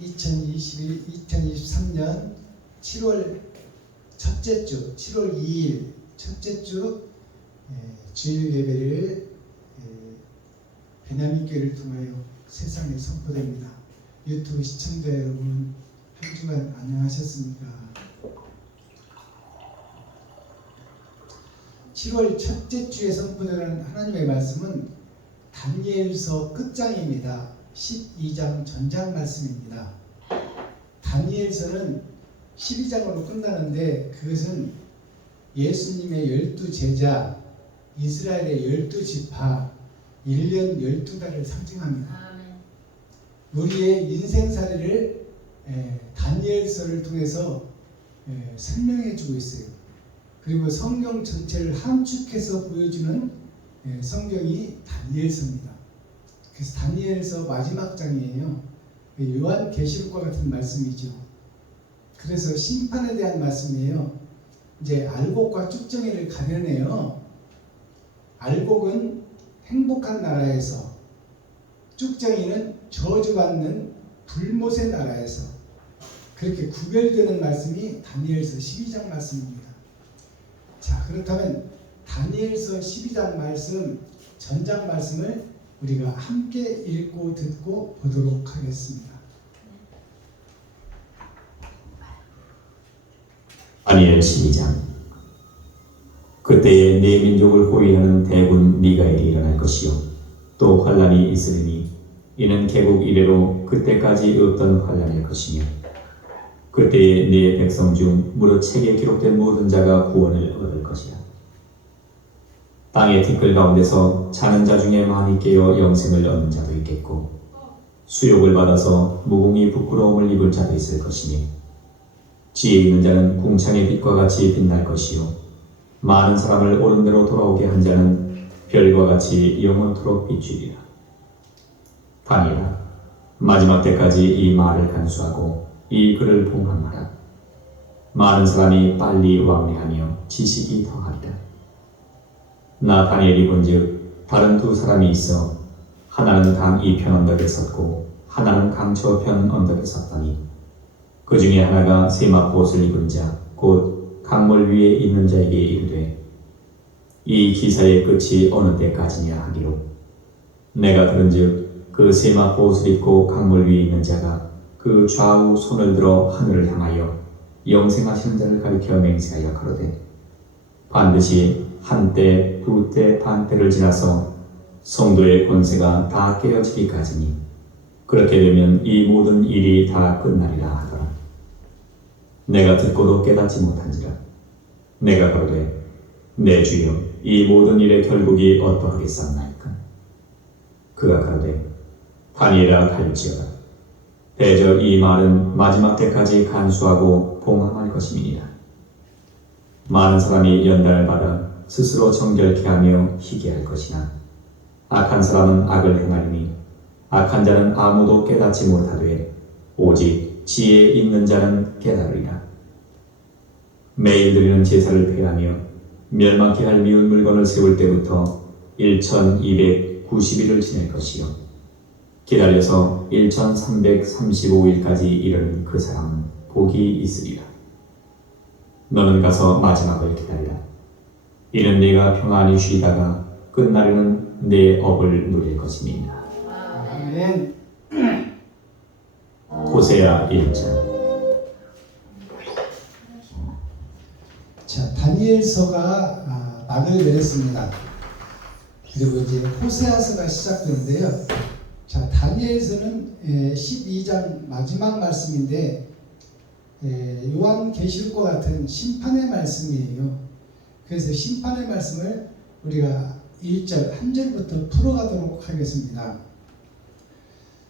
2023년 7월 첫째 주, 7월 2일 첫째 주 주일 예배를 베냐민 교회를 통하여 세상에 선포됩니다. 유튜브 시청자 여러분, 한 주간 안녕하셨습니까? 7월 첫째 주에 선포되는 하나님의 말씀은 다니엘서 끝장입니다. 12장 전장 말씀입니다. 다니엘서는 12장으로 끝나는데 그것은 예수님의 12제자, 이스라엘의 12지파, 1년 12달을 상징합니다. 우리의 인생살이를 다니엘서를 통해서 설명해 주고 있어요. 그리고 성경 전체를 함축해서 보여주는 성경이 다니엘서입니다. 그래서 다니엘서 마지막 장이에요. 요한계시록과 같은 말씀이죠. 그래서 심판에 대한 말씀이에요. 이제 알곡과 쭉정이를 가려내요. 알곡은 행복한 나라에서, 쭉정이는 저주받는 불못의 나라에서, 그렇게 구별되는 말씀이 다니엘서 12장 말씀입니다. 자, 그렇다면 다니엘서 12장 말씀, 전장 말씀을 우리가 함께 읽고 듣고 보도록 하겠습니다. 다니엘 12장. 그때에 네 민족을 호위하는 대군 미가엘이 일어날 것이요 또 환란이 있으리니 이는 개국 이래로 그때까지 없던 환란일 것이며 그때에 네 백성 중 무릇 책에 기록된 모든 자가 구원을 얻을 것이라. 땅의 티끌 가운데서 자는 자 중에 많이 깨어 영생을 얻는 자도 있겠고 수욕을 받아서 무궁히 부끄러움을 입을 자도 있을 것이니 지혜 있는 자는 궁창의 빛과 같이 빛날 것이요 많은 사람을 옳은 대로 돌아오게 한 자는 별과 같이 영원토록 비추리라. 다니엘아, 마지막 때까지 이 말을 간수하고 이 글을 봉함하라. 많은 사람이 빨리 왕래하며 지식이 더하리라. 나 다니엘이 본즉 다른 두 사람이 있어 하나는 강 이편 언덕에 섰고 하나는 강 저편 언덕에 섰더니 그 중에 하나가 세마포옷을 입은 자 곧 강물 위에 있는 자에게 이르되 이 기사의 끝이 어느 때까지냐 하기로 내가 들은즉 그 세마포옷을 입고 강물 위에 있는 자가 그 좌우 손을 들어 하늘을 향하여 영생하시는 자를 가리켜 맹세하여 가로되 반드시 한때, 두때, 반때를 지나서 성도의 권세가 다 깨어지기까지니 그렇게 되면 이 모든 일이 다 끝나리라 하더라. 내가 듣고도 깨닫지 못한지라. 내가 가로되 내 주여 이 모든 일의 결국이 어떠하겠사옵나이까. 그가 가로되 다니엘아 갈지어다. 대저 이 말은 마지막 때까지 간수하고 봉함할 것임이니라. 많은 사람이 연단을 받아 스스로 정결케 하며 희게 할 것이나 악한 사람은 악을 행하리니 악한 자는 아무도 깨닫지 못하되 오직 지혜 있는 자는 깨달으리라. 매일 드리는 제사를 폐하며 멸망케 할 미운 물건을 세울 때부터 1290일을 지낼 것이요 기다려서 1335일까지 이르는 그 사람은 복이 있으리라. 너는 가서 마지막을 기다리라. 이는 네가 평안히 쉬다가 끝날에는 내 업을 누릴 것임이니라. 아멘. 호세아 1장. 자, 다니엘서가 막을 내렸습니다. 그리고 이제 호세아서가 시작되는데요. 자, 다니엘서는 12장 마지막 말씀인데 요한계시록과 같은 심판의 말씀이에요. 그래서 심판의 말씀을 우리가 1절, 1절부터 풀어가도록 하겠습니다.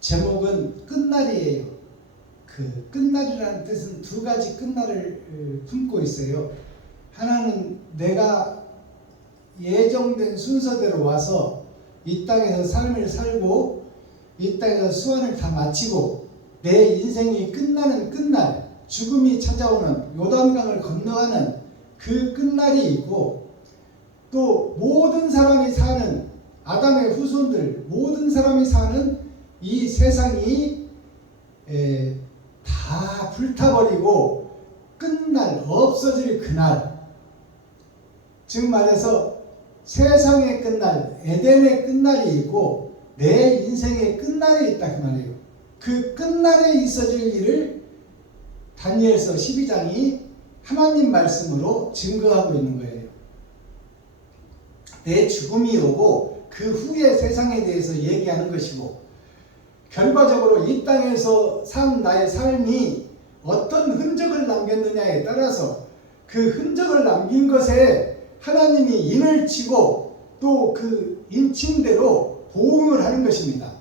제목은 끝날이에요. 그 끝날이라는 뜻은 두 가지 끝날을 품고 있어요. 하나는 내가 예정된 순서대로 와서 이 땅에서 삶을 살고 이 땅에서 수완을 다 마치고 내 인생이 끝나는 끝날, 죽음이 찾아오는 요단강을 건너가는 그 끝날이 있고 또 모든 사람이 사는 아담의 후손들, 모든 사람이 사는 이 세상이 다 불타버리고 끝날 없어질 그날, 즉 말해서 세상의 끝날, 에덴의 끝날이 있고 내 인생의 끝날이 있다 그 말이에요. 그 끝날에 있어질 일을 다니엘서 12장이 하나님 말씀으로 증거하고 있는 거예요. 내 죽음이 오고 그 후의 세상에 대해서 얘기하는 것이고, 결과적으로 이 땅에서 산 나의 삶이 어떤 흔적을 남겼느냐에 따라서 그 흔적을 남긴 것에 하나님이 인을 치고 또 그 인칭대로 보응을 하는 것입니다.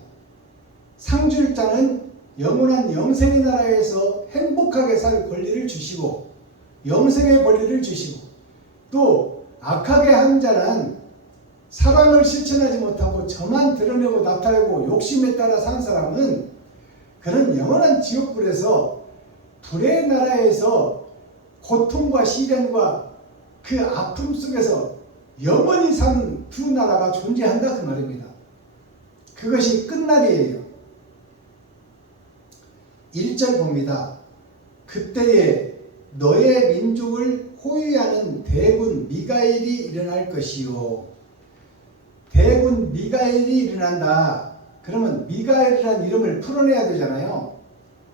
상주일 자는 영원한 영생의 나라에서 행복하게 살 권리를 주시고 영생의 권리를 주시고, 또 악하게 한 자는 사랑을 실천하지 못하고 저만 드러내고 나타내고 욕심에 따라 산 사람은 그는 영원한 지옥불에서 불의 나라에서 고통과 시련과 그 아픔 속에서 영원히 사는 두 나라가 존재한다 그 말입니다. 그것이 끝날이에요. 1절 봅니다. 그때에 너의 민족을 호위하는 대군 미가엘이 일어날 것이요. 대군 미가엘이 일어난다. 그러면 미가엘이라는 이름을 풀어내야 되잖아요.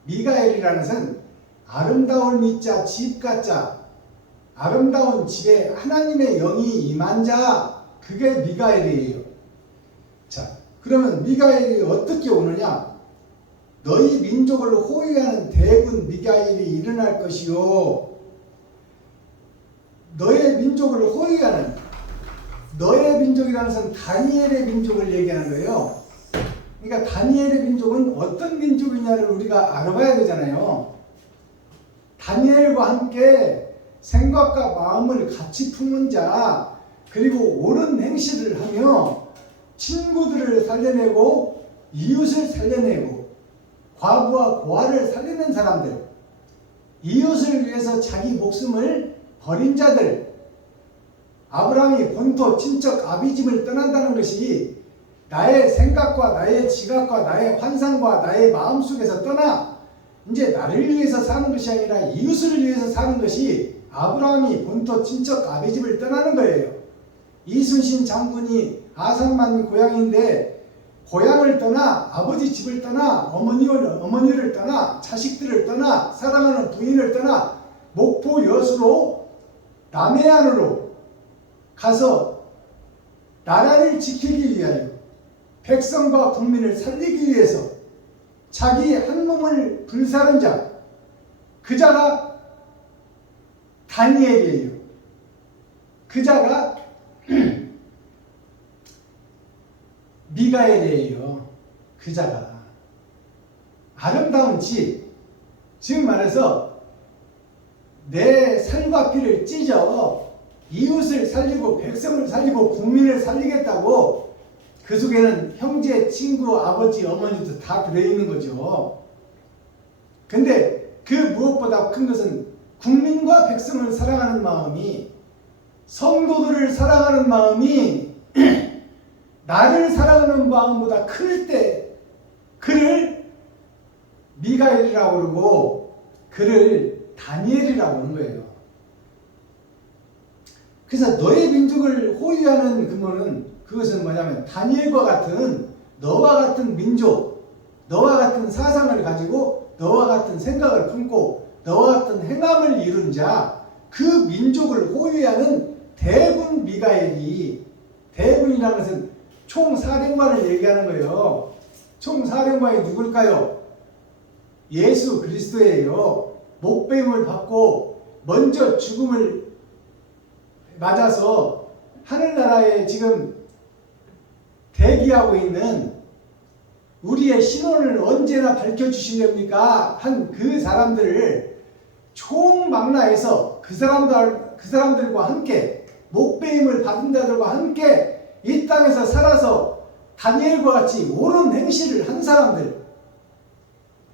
미가엘이라는 것은 아름다운 미자 집가자, 아름다운 집에 하나님의 영이 임한 자, 그게 미가엘이에요. 자, 그러면 미가엘이 어떻게 오느냐? 너희 민족을 호위하는 대군 미가엘이 일어날 것이요. 너의 민족을 호위하는, 너의 민족이라는 것은 다니엘의 민족을 얘기하는 거예요. 그러니까 다니엘의 민족은 어떤 민족이냐를 우리가 알아봐야 되잖아요. 다니엘과 함께 생각과 마음을 같이 품은 자, 그리고 옳은 행실을 하며 친구들을 살려내고 이웃을 살려내고 과부와 고아를 살리는 사람들, 이웃을 위해서 자기 목숨을 버린 자들, 아브라함이 본토 친척 아비집을 떠난다는 것이 나의 생각과 나의 지각과 나의 환상과 나의 마음속에서 떠나 이제 나를 위해서 사는 것이 아니라 이웃을 위해서 사는 것이 아브라함이 본토 친척 아비집을 떠나는 거예요. 이순신 장군이 아산만 고향인데 고향을 떠나 아버지 집을 떠나 어머니를 떠나 자식들을 떠나 사랑하는 부인을 떠나 목포 여수로 남해안으로 가서 나라를 지키기 위하여 백성과 국민을 살리기 위해서 자기 한 몸을 불사른 자, 그 자가 다니엘이에요. 그 자가 미가엘이에요. 그 자가 아름다운 집, 즉 말해서 내 살과 피를 찢어 이웃을 살리고 백성을 살리고 국민을 살리겠다고, 그 속에는 형제, 친구, 아버지, 어머니도 다 들어있는 거죠. 근데 그 무엇보다 큰 것은 국민과 백성을 사랑하는 마음이, 성도들을 사랑하는 마음이 나를 사랑하는 마음보다 클 때 그를 미가엘이라고 그러고 그를 다니엘이라고 하는 거예요. 그래서 너의 민족을 호위하는 근본은 그것은 뭐냐면 다니엘과 같은 너와 같은 민족, 너와 같은 사상을 가지고 너와 같은 생각을 품고 너와 같은 행함을 이룬 자, 그 민족을 호위하는 대군 미가엘이, 대군이라는 것은 총사령관을 얘기하는 거예요. 총사령관이 누굴까요? 예수 그리스도예요. 목배임을 받고 먼저 죽음을 맞아서 하늘나라에 지금 대기하고 있는 우리의 신원을 언제나 밝혀주시렵니까? 한 그 사람들을 총망라해서 그 사람들과 함께 목배임을 받은 자들과 함께 이 땅에서 살아서 다니엘과 같이 옳은 행실을 한 사람들,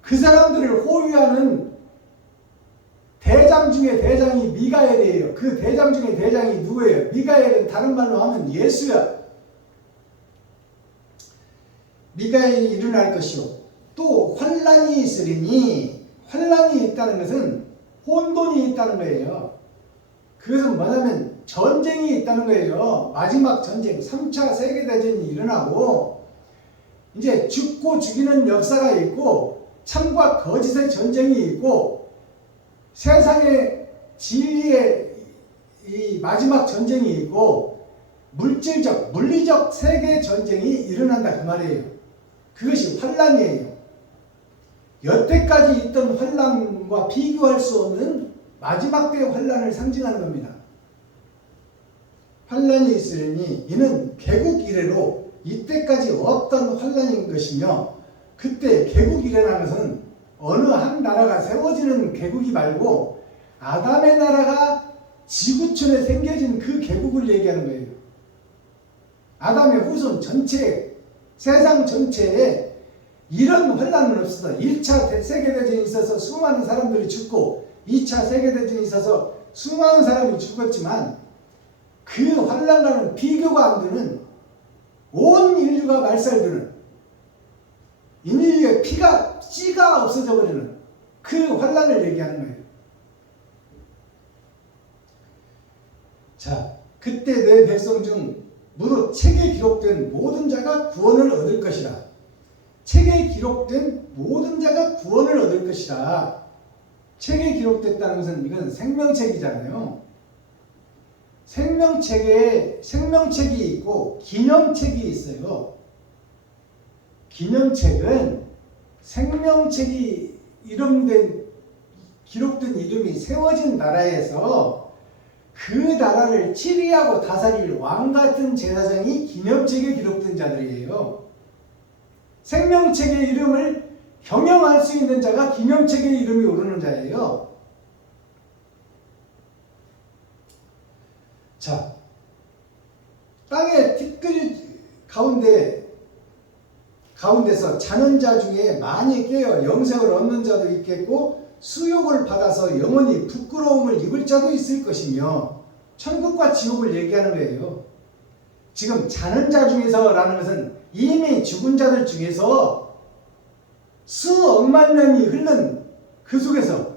그 사람들을 호위하는 대장 중에 대장이 미가엘이에요. 그 대장 중에 대장이 누구예요? 미가엘은 다른 말로 하면 예수야. 미가엘이 일어날 것이요. 또 환란이 있으리니, 환란이 있다는 것은 혼돈이 있다는 거예요. 그것은 뭐냐면 전쟁이 있다는 거예요. 마지막 전쟁, 3차 세계대전이 일어나고 이제 죽고 죽이는 역사가 있고 참과 거짓의 전쟁이 있고 세상의 진리의 이 마지막 전쟁이 있고 물질적, 물리적 세계 전쟁이 일어난다 그 말이에요. 그것이 환란이에요. 여태까지 있던 환란과 비교할 수 없는 마지막 때의 환란을 상징하는 겁니다. 환란이 있으니 이는 개국 이래로 이때까지 없던 환란인 것이며, 그때 개국 이래라는 것은 어느 한 나라가 세워지는 개국이 말고 아담의 나라가 지구촌에 생겨진 그 개국을 얘기하는 거예요. 아담의 후손 전체, 세상 전체에 이런 환란은 없었다. 1차 세계대전이 있어서 수많은 사람들이 죽고 2차 세계대전이 있어서 수많은 사람이 죽었지만 그 환란과는 비교가 안 되는, 온 인류가 말살되는, 인류의 씨가 없어져 버리는 그 환란을 얘기하는 거예요. 자, 그때 내 백성 중 무릇 책에 기록된 모든 자가 구원을 얻을 것이라. 책에 기록된 모든 자가 구원을 얻을 것이라. 책에 기록됐다는 것은 이건 생명책이잖아요. 생명책에 생명책이 있고 기념책이 있어요. 기념책은 생명책이 기록된 이름이 세워진 나라에서 그 나라를 치리하고 다스릴 왕 같은 제사장이 기념책에 기록된 자들이에요. 생명책의 이름을 경영할 수 있는 자가 기념책에 이름이 오르는 자예요. 자, 땅의 티끌 가운데서 자는 자 중에 많이 깨어 영생을 얻는 자도 있겠고 수욕을 받아서 영원히 부끄러움을 입을 자도 있을 것이며, 천국과 지옥을 얘기하는 거예요. 지금 자는 자 중에서라는 것은 이미 죽은 자들 중에서 수억만 년이 흐른 그 속에서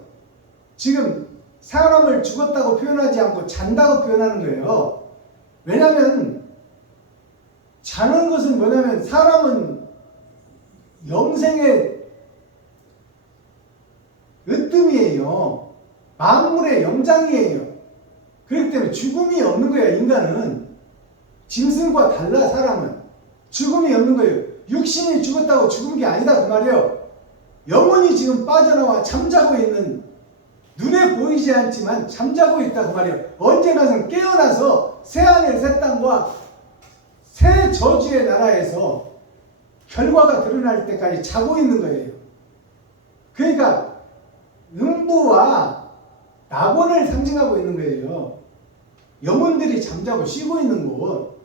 지금 사람을 죽었다고 표현하지 않고 잔다고 표현하는 거예요. 왜냐하면 자는 것은 뭐냐면 사람은 영생의 으뜸이에요. 만물의 영장이에요. 그렇기 때문에 죽음이 없는 거예요. 인간은 짐승과 달라. 사람은 죽음이 없는 거예요. 육신이 죽었다고 죽은 게 아니다 그 말이에요. 영혼이 지금 빠져나와 잠자고 있는, 눈에 보이지 않지만 잠자고 있다 그 말이에요. 언젠가는 깨어나서 새하늘 새 땅과 새 저주의 나라에서 결과가 드러날 때까지 자고 있는 거예요. 그러니까 음부와 낙원을 상징하고 있는 거예요. 영혼들이 잠자고 쉬고 있는 곳.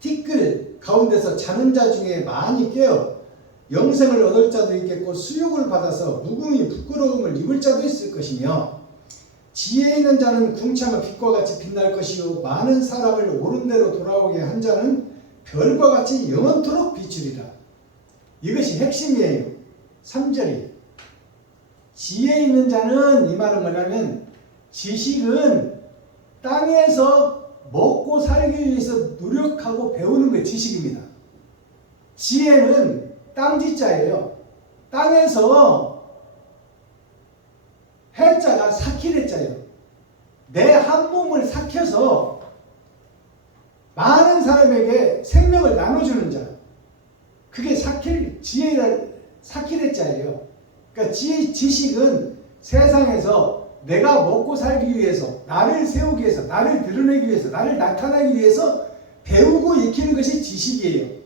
티끌 가운데서 자는 자 중에 많이 깨어 영생을 얻을 자도 있겠고 수욕을 받아서 무궁히 부끄러움을 입을 자도 있을 것이며, 지혜 있는 자는 궁창의 빛과 같이 빛날 것이요 많은 사람을 옳은 대로 돌아오게 한 자는 별과 같이 영원토록 비추리라. 이것이 핵심이에요. 3절이 지혜 있는 자는, 이 말은 뭐냐면 지식은 땅에서 먹고 살기 위해서 노력하고 배우는 게 지식입니다. 지혜는 땅지자예요. 땅에서 해자가 사키레자예요. 내 한 몸을 삭혀서 많은 사람에게 생명을 나눠주는 자. 그게 사키레자예요. 그러니까 지식은 세상에서 내가 먹고 살기 위해서, 나를 세우기 위해서, 나를 드러내기 위해서, 나를 나타내기 위해서 배우고 익히는 것이 지식이에요.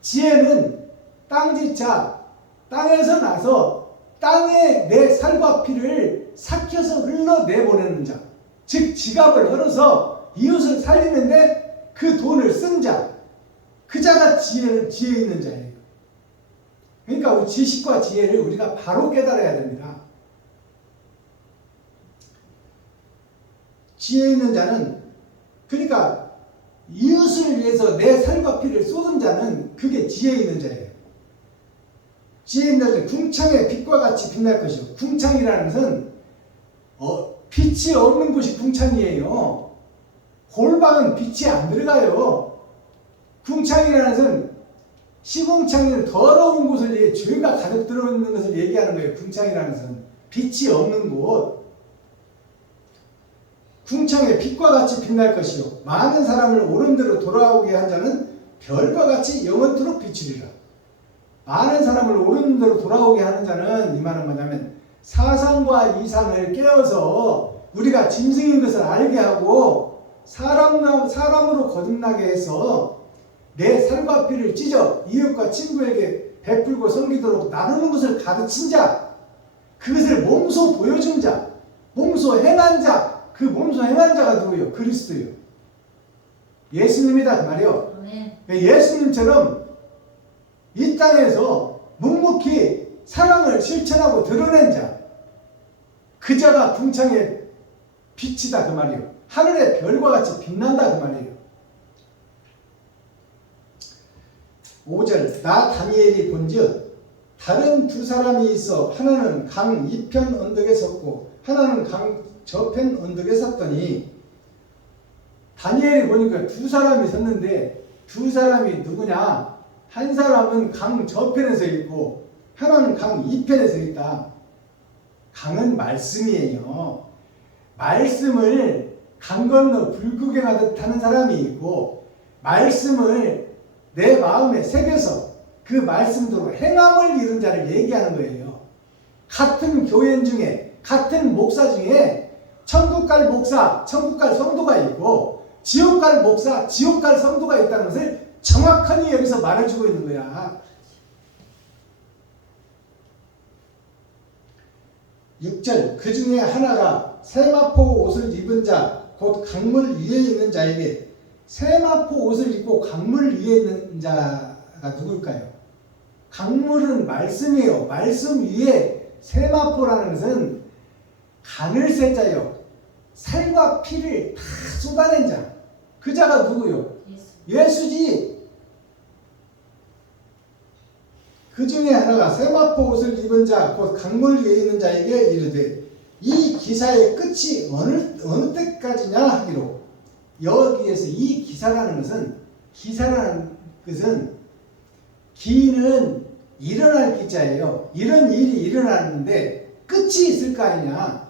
지혜는 땅지자, 땅에서 나서 땅에 내 살과 피를 삭혀서 흘러내보내는 자. 즉 지갑을 헐어서 이웃을 살리는데 그 돈을 쓴 자. 그 자가 지혜 있는 자예요. 그러니까 우리 지식과 지혜를 우리가 바로 깨달아야 됩니다. 지혜 있는 자는, 그러니까 이웃을 위해서 내 살과 피를 쏟은 자는 그게 지혜 있는 자예요. 지혜 있는 자는 궁창의 빛과 같이 빛날 것이요. 궁창이라는 것은 빛이 없는 곳이 궁창이에요. 골방은 빛이 안 들어가요. 궁창이라는 것은 시궁창에는 더러운 곳을 얘기해, 죄가 가득 들어있는 것을 얘기하는 거예요. 궁창이라는 것은 빛이 없는 곳. 궁창에 빛과 같이 빛날 것이요 많은 사람을 옳은 대로 돌아오게 한 자는 별과 같이 영원토록 비추리라. 많은 사람을 옳은 대로 돌아오게 하는 자는 이 말은 뭐냐면 사상과 이상을 깨어서 우리가 짐승인 것을 알게 하고 사람으로 거듭나게 해서 내 살과 피를 찢어 이웃과 친구에게 베풀고 섬기도록 나누는 것을 가르친 자, 그것을 몸소 보여준 자, 몸소 행한 자, 그 몸소 행한 자가 누구예요? 그리스도예요. 예수님이다 그 말이요. 예수님처럼 이 땅에서 묵묵히 사랑을 실천하고 드러낸 자, 그 자가 궁창의 빛이다 그 말이에요. 하늘의 별과 같이 빛난다 그 말이에요. 5절 나 다니엘이 본즉 다른 두 사람이 있어 하나는 강 이편 언덕에 섰고 하나는 강 저편 언덕에 섰더니, 다니엘이 보니까 두 사람이 섰는데 두 사람이 누구냐? 한 사람은 강 저편에 서 있고 하나는 강 이편에 서 있다. 강은 말씀이에요. 말씀을 강 건너 불구경하듯 하는 사람이 있고, 말씀을 내 마음에 새겨서 그 말씀대로 행함을 이룬 자를 얘기하는 거예요. 같은 교인 중에, 같은 목사 중에 천국 갈 목사, 천국 갈 성도가 있고 지옥 갈 목사, 지옥 갈 성도가 있다는 것을 정확하게 여기서 말해주고 있는 거야. 6절 그 중에 하나가 세마포 옷을 입은 자, 곧 강물 위에 있는 자에게, 세마포 옷을 입고 강물 위에 있는 자가 누굴까요? 강물은 말씀이에요. 말씀 위에 세마포라는 것은 간을 세자요. 살과 피를 다 쏟아낸 자. 그 자가 누구요? 예수지. 그 중에 하나가 세마포 옷을 입은 자, 곧 강물 위에 있는 자에게 이르되 이 기사의 끝이 어느 때까지냐 하기로. 여기에서 이 기사라는 것은 기는 일어날 기자예요. 이런 일이 일어나는데 끝이 있을 거 아니냐.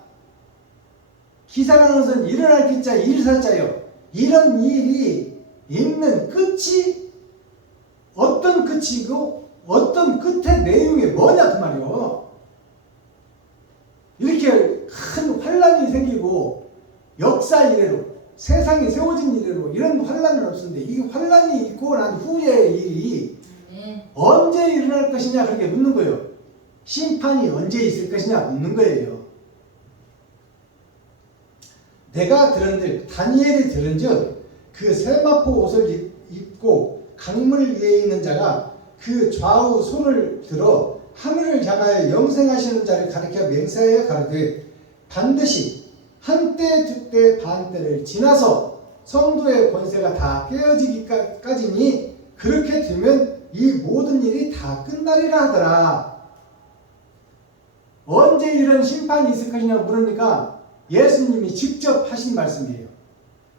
기사라는 것은 일어날 기자, 일사자예요. 이런 일이 있는 끝이 어떤 끝이고 어떤 끝의 내용이 뭐냐 그 말이요. 이렇게 큰 환란이 생기고 역사 이래로, 세상이 세워진 이래로 이런 환란은 없었는데, 이 환란이 있고 난 후의 일이 언제 일어날 것이냐 그렇게 묻는 거예요. 심판이 언제 있을 것이냐 묻는 거예요. 내가 들은즉 다니엘이 들은즉 그 세마포 옷을 입고 강물 위에 있는 자가 그 좌우 손을 들어 하늘을 향하여 영생하시는 자를 가리켜 맹세하여 가로되 반드시 한때 두때 반때를 지나서 성도의 권세가 다 깨어지기까지니 그렇게 되면 이 모든 일이 다 끝나리라 하더라. 언제 이런 심판이 있을 것이냐 물으니까 예수님이 직접 하신 말씀이에요.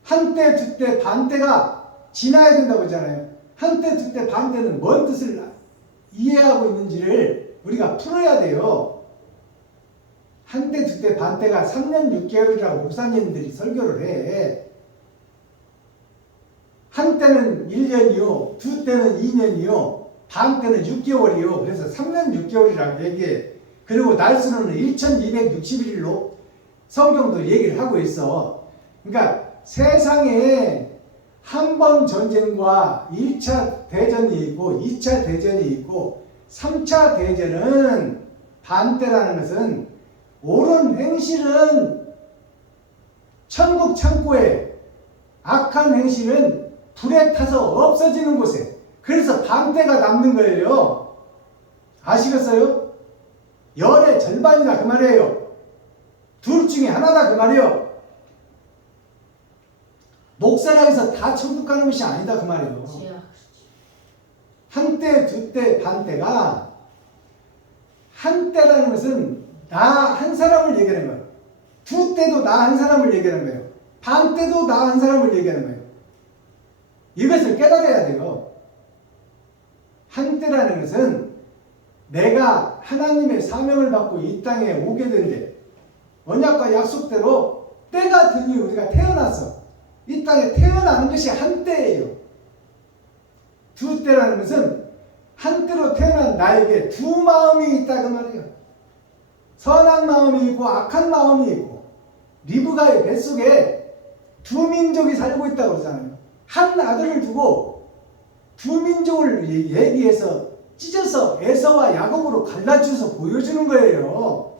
한때 두때 반때가 지나야 된다고 했잖아요. 한때 두때 반때는 뭔 뜻을 이해하고 있는지를 우리가 풀어야 돼요. 한때 두때 반때가 3년 6개월이라고 목사님들이 설교를 해. 한때는 1년이요, 두때는 2년이요, 반때는 6개월이요. 그래서 3년 6개월이라고 얘기해. 그리고 날수는 1261일로 성경도 얘기를 하고 있어. 그러니까 세상에 한 번 전쟁과 1차 대전이 있고 2차 대전이 있고 3차 대전은 반때라는 것은 옳은 행실은 천국 창고에, 악한 행실은 불에 타서 없어지는 곳에, 그래서 반때가 남는 거예요. 아시겠어요? 열의 절반이다 그 말이에요. 둘 중에 하나다 그 말이에요. 옥살아에서 다 천국 가는 것이 아니다 그 말이에요. 한때, 두때, 반때가 한때라는 것은 나 한 사람을 얘기하는 거예요. 두때도 나 한 사람을 얘기하는 거예요. 반때도 나 한 사람을 얘기하는 거예요. 이것을 깨달아야 돼요. 한때라는 것은 내가 하나님의 사명을 받고 이 땅에 오게 된데 언약과 약속대로 때가 드니 우리가 태어났어. 이 땅에 태어나는 것이 한때예요. 두 때라는 것은 한때로 태어난 나에게 두 마음이 있다 그 말이에요. 선한 마음이 있고 악한 마음이 있고 리브가의 뱃속에 두 민족이 살고 있다고 그러잖아요. 한 아들을 두고 두 민족을 얘기해서 찢어서 에서와 야곱으로 갈라주어서 보여주는 거예요.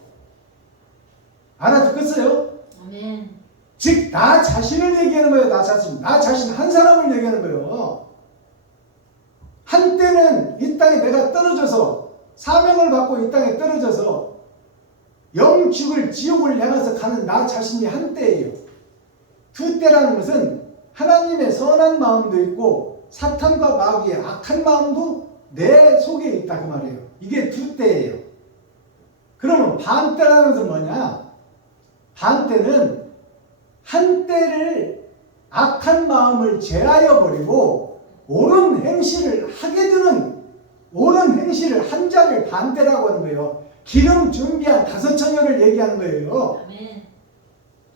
알아듣겠어요? 아멘. 즉 나 자신을 얘기하는 거예요. 나 자신 한 사람을 얘기하는 거예요. 한때는 이 땅에 내가 떨어져서 사명을 받고 이 땅에 떨어져서 영죽을 지옥을 향해서 가는 나 자신이 한때예요. 두 때라는 것은 하나님의 선한 마음도 있고 사탄과 마귀의 악한 마음도 내 속에 있다 그 말이에요. 이게 두 때예요. 그러면 반때라는 것은 뭐냐? 반때는 한때를 악한 마음을 제하여 버리고 옳은 행실을 하게 되는 옳은 행실을 한 자를 반때라고 하는 거예요. 기름 준비한 다섯 처녀를 얘기하는 거예요. 아멘.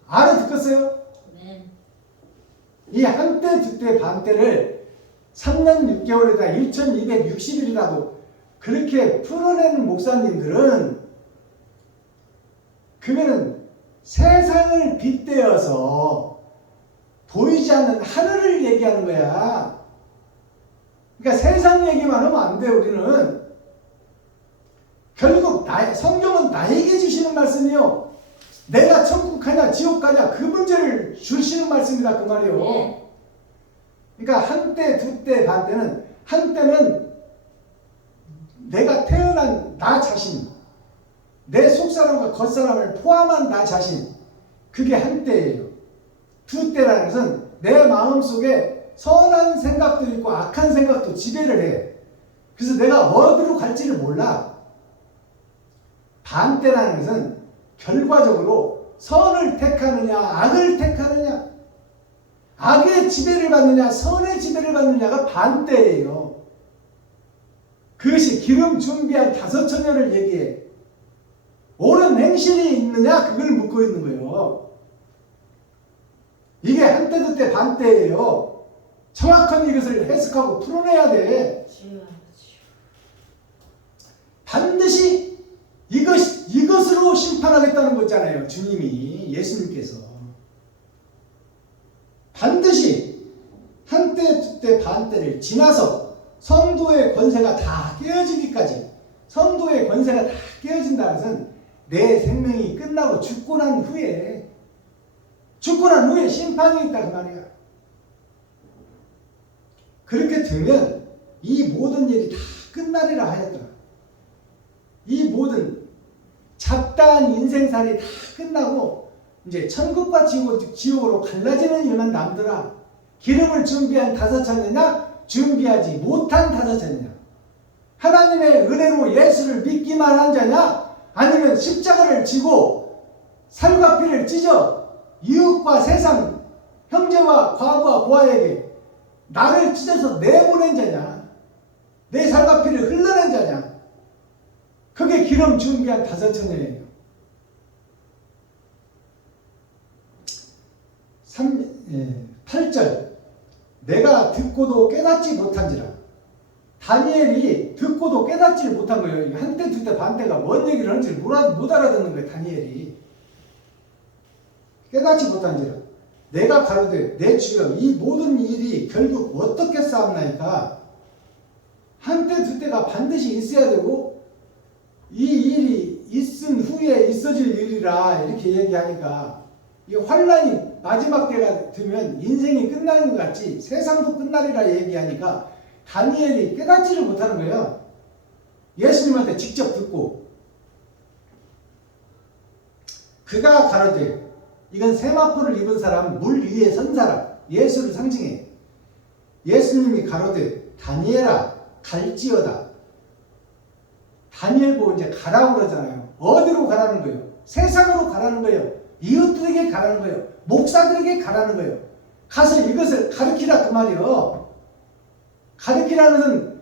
알아듣겠어요? 아멘. 이 한때, 두때, 반때를 3년 6개월에다 1260일이라고 그렇게 풀어내는 목사님들은 그거는 세상을 빗대어서 보이지 않는 하늘을 얘기하는 거야. 그러니까 세상 얘기만 하면 안 돼. 우리는 결국 성경은 나에게 주시는 말씀이요. 내가 천국 가냐 지옥 가냐 그 문제를 주시는 말씀이다 그 말이요. 네. 그러니까 한때, 두때, 반때는 한때는 내가 태어난 나 자신, 내 속사람과 겉사람을 포함한 나 자신, 그게 한때예요. 두때라는 것은 내 마음속에 선한 생각도 있고 악한 생각도 지배를 해. 그래서 내가 어디로 갈지를 몰라. 반때라는 것은 결과적으로 선을 택하느냐 악을 택하느냐 악의 지배를 받느냐 선의 지배를 받느냐가 반때예요. 그것이 기름 준비한 다섯 처녀를 얘기해. 옳은 행실이 있느냐 그걸 묻고 있는 거예요. 이게 한때 두때 반때예요. 정확한 이것을 해석하고 풀어내야 돼. 반드시 이것으로 심판하겠다는 거잖아요. 주님이 예수님께서 반드시 한때 두때 반때를 지나서 성도의 권세가 다 깨어지기까지 성도의 권세가 다 깨어진다는 것은 내 생명이 끝나고 죽고 난 후에 심판이 있다 그 말이야. 그렇게 되면 이 모든 일이 다 끝나리라 하였더라. 이 모든 잡다한 인생살이 다 끝나고 이제 천국과 지옥으로 갈라지는 일만 남더라. 기름을 준비한 다섯 처녀냐 준비하지 못한 다섯 처녀냐. 하나님의 은혜로 예수를 믿기만 한 자냐 아니면 십자가를 지고 살과 피를 찢어 이웃과 세상 형제와 과부와 고아에게 나를 찢어서 내보낸 자냐 내 살과 피를 흘러낸 자냐. 그게 기름 준비한 다섯 처녀예요. 8절 내가 듣고도 깨닫지 못한지라. 다니엘이 듣고도 깨닫지 못한 거예요. 한때 두때 반때가 뭔 얘기를 하는지 못 알아듣는 거예요. 다니엘이 깨닫지 못한지라. 내가 가로되 내 주여 이 모든 일이 결국 어떻게 싸움나이까. 한때 두때가 반드시 있어야 되고 이 일이 있은 후에 있어질 일이라 이렇게 얘기하니까 이 환란이 마지막 때가 되면 인생이 끝나는 것 같이 세상도 끝나리라 얘기하니까 다니엘이 깨닫지를 못하는 거예요. 예수님한테 직접 듣고 그가 가로되 이건 세마포를 입은 사람 물 위에 선 사람 예수를 상징해요. 예수님이 가로되 다니엘아 갈지어다. 다니엘 보고 이제 가라고 그러잖아요. 어디로 가라는 거예요? 세상으로 가라는 거예요. 이웃들에게 가라는 거예요. 목사들에게 가라는 거예요. 가서 이것을 가르치라 그 말이에요. 가르치라는 것은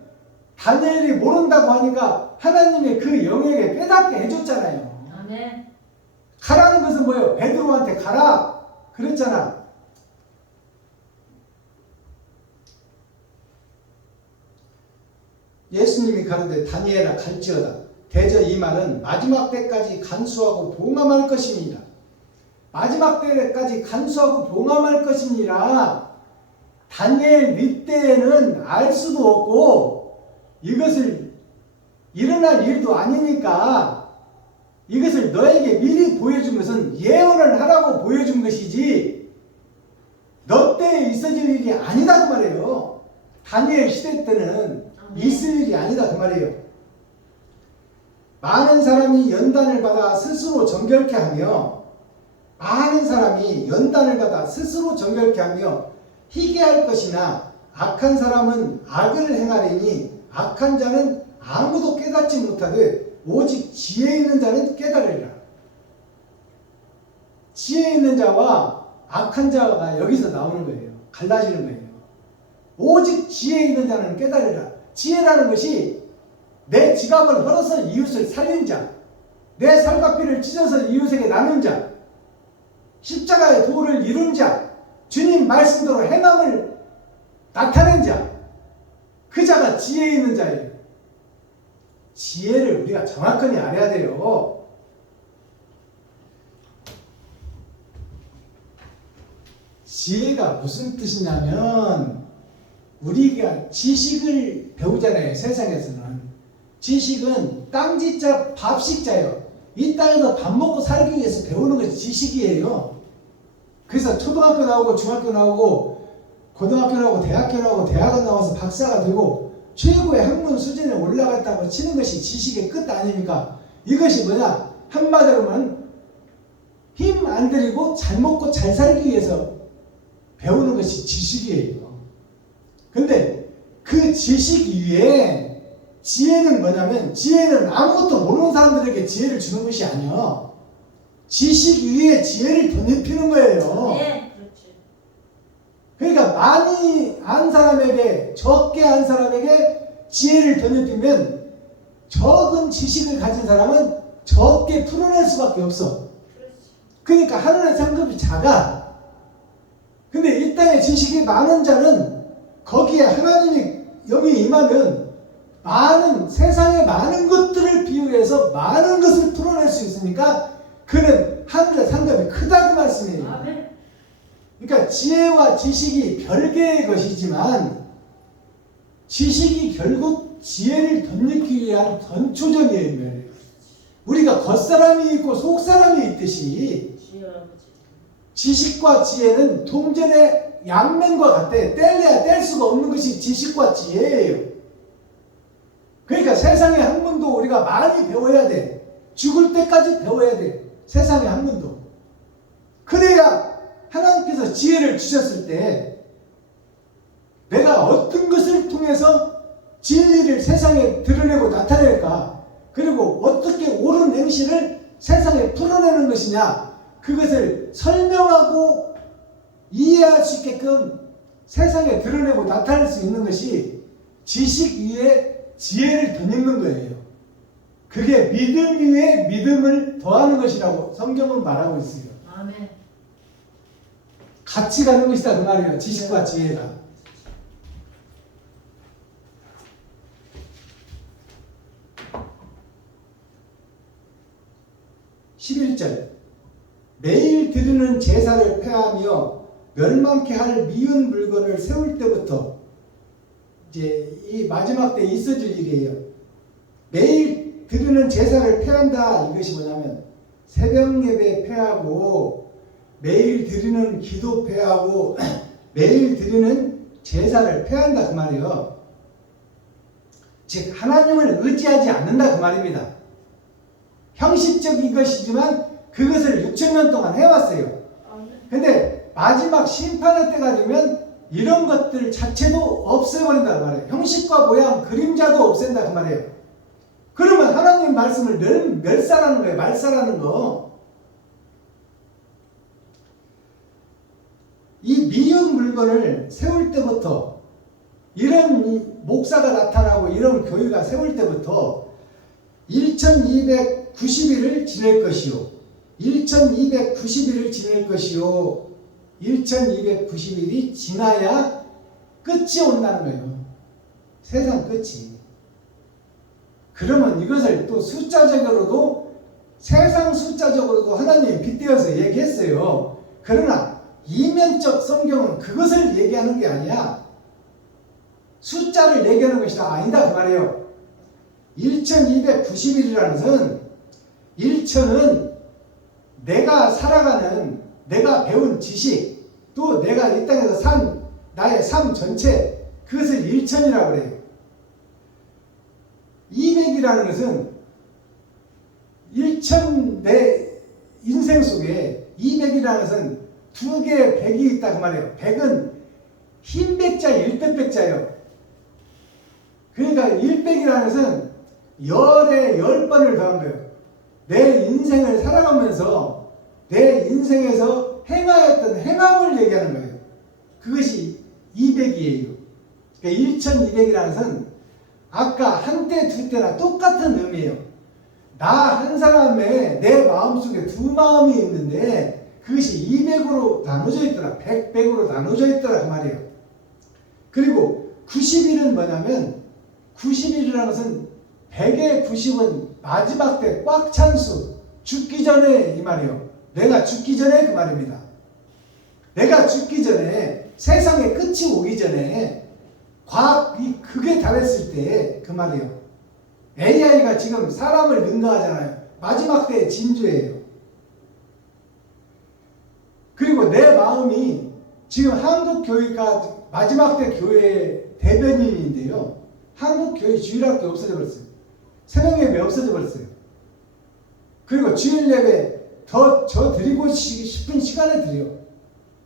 다니엘이 모른다고 하니까 하나님이 그 영역에 깨닫게 해줬잖아요. 아멘. 가라는 것은 뭐예요? 베드로한테 가라 그랬잖아. 예수님이 가로되 다니엘아 갈지어다. 대저 이 말은 마지막 때까지 간수하고 봉함할 것입니다. 마지막 때까지 간수하고 봉함할 것이니라. 다니엘 밑때에는 알 수도 없고 이것을 일어날 일도 아니니까 이것을 너에게 미리 보여준 것은 예언을 하라고 보여준 것이지 너 때에 있어질 일이 아니다 그 말이에요. 다니엘 시대 때는 있을 일이 아니다 그 말이에요. 많은 사람이 연단을 받아 스스로 정결케 하며 많은 사람이 연단을 받아 스스로 정결케 하며 희귀할 것이나 악한 사람은 악을 행하리니 악한 자는 아무도 깨닫지 못하되 오직 지혜 있는 자는 깨달으리라. 지혜 있는 자와 악한 자가 여기서 나오는 거예요. 갈라지는 거예요. 오직 지혜 있는 자는 깨달으리라. 지혜라는 것이 내 지갑을 헐어서 이웃을 살린 자, 내 살갑기를 찢어서 이웃에게 나눈 자, 십자가의 도를 이룬 자, 주님 말씀대로 행함을 나타낸 자, 그 자가 지혜 있는 자예요. 지혜를 우리가 정확하게 알아야 돼요. 지혜가 무슨 뜻이냐면 우리가 지식을 배우잖아요. 세상에서는 지식은 땅짓자 밥식자예요. 이 땅에서 밥 먹고 살기 위해서 배우는 것이 지식이에요. 그래서 초등학교 나오고 중학교 나오고 고등학교 나오고 대학교 나오고 대학원 나와서 박사가 되고 최고의 학문 수준에 올라갔다고 치는 것이 지식의 끝 아닙니까? 이것이 뭐냐? 한마디로 하면 힘 안 들이고 잘 먹고 잘 살기 위해서 배우는 것이 지식이에요. 근데 그 지식 위에 지혜는 뭐냐면 지혜는 아무것도 모르는 사람들에게 지혜를 주는 것이 아니야. 지식 위에 지혜를 덧입히는 거예요. 네, 그렇지. 그러니까 많이 안 사람에게 적게 안 사람에게 지혜를 덧입히면 적은 지식을 가진 사람은 적게 풀어낼 수밖에 없어. 그러니까 하늘의 상급이 작아. 근데 이 땅에 지식이 많은 자는 거기에 하나님이 영이 임하면 많은 세상의 많은 것들을 비유해서 많은 것을 풀어낼 수 있으니까 그는 하늘의 상급이 크다 그 말씀이에요. 아멘. 그러니까 지혜와 지식이 별개의 것이지만 지식이 결국 지혜를 덧입기 위한 전초전이에요. 우리가 겉사람이 있고 속사람이 있듯이 지식과 지혜는 동전의 양면과 같아. 뗄래야 뗄 수가 없는 것이 지식과 지혜예요. 그러니까 세상의 학문도 우리가 많이 배워야 돼. 죽을 때까지 배워야 돼. 세상의 학문도. 그래야 하나님께서 지혜를 주셨을 때 내가 어떤 것을 통해서 진리를 세상에 드러내고 나타낼까, 그리고 어떻게 옳은 행실을 세상에 풀어내는 것이냐, 그것을 설명하고 이해할 수 있게끔 세상에 드러내고 나타낼 수 있는 것이 지식 위에 지혜를 덧입는 거예요. 그게 믿음 위에 믿음을 더하는 것이라고 성경은 말하고 있어요. 아멘. 같이 가는 것이다 그 말이에요. 지식과 지혜가. 11절 매일 드리는 제사를 폐하며 멸망케 할 미운 물건을 세울 때부터 이제 이 마지막 때 있어질 일이에요. 매일 드리는 제사를 폐한다. 이것이 뭐냐면 새벽 예배 폐하고 매일 드리는 기도 폐하고 매일 드리는 제사를 폐한다 그 말이에요. 즉 하나님을 의지하지 않는다 그 말입니다. 형식적인 것이지만 그것을 6,000년 동안 해왔어요. 근데 마지막 심판의 때가 되면 이런 것들 자체도 없애버린다 그 말이에요. 형식과 모양, 그림자도 없앤다 그 말이에요. 그러면 하나님 말씀을 멸살하는 거예요. 말살하는 거. 이 미운 물건을 세울 때부터, 이런 목사가 나타나고 이런 교회가 세울 때부터 1290일을 지낼 것이요, 1290일을 지낼 것이요, 1290일이 지나야 끝이 온다는 거예요. 세상 끝이. 그러면 이것을 또 숫자적으로도, 세상 숫자적으로도 하나님이 빗대어서 얘기했어요. 그러나 이면적 성경은 그것을 얘기하는 게 아니야. 숫자를 얘기하는 것이 아니다 그 말이에요. 1290일이라는 것은, 1000은 내가 살아가는, 내가 배운 지식, 또 내가 이 땅에서 산 나의 삶 전체, 그것을 1000이라고 그래요. 200이라는 것은 1000 내 인생 속에 200이라는 것은 두 개의 100이 있다 그 말이에요. 100은 흰 백자, 100백자예요. 그러니까 100이라는 것은 열에 10번을 더한 거예요. 내 인생을 살아가면서 내 인생에서 행하였던 행함을 얘기하는 거예요. 그것이 200이에요. 그러니까 1200이라는 것은 아까 한때 두때나 똑같은 의미예요. 나 한 사람의 내 마음속에 두 마음이 있는데 그것이 200으로 나눠져 있더라. 100으로 나눠져 있더라 그 말이에요. 그리고 90일은 뭐냐면, 90일이라는 것은 100의 90은 마지막 때 꽉 찬 수, 죽기 전에 이 말이에요. 내가 죽기 전에 그 말입니다. 내가 죽기 전에, 세상의 끝이 오기 전에, 과학이 극에 달했을 때 그 말이에요. AI가 지금 사람을 능가하잖아요. 마지막 때의 진주예요. 그리고 내 마음이 지금 한국교회가 마지막 때 교회의 대변인인데요. 한국교회 주일학교 없어져 버렸어요. 새벽예배 없어져 버렸어요. 그리고 주일 예배 더 드리고 싶은 시간에 드려.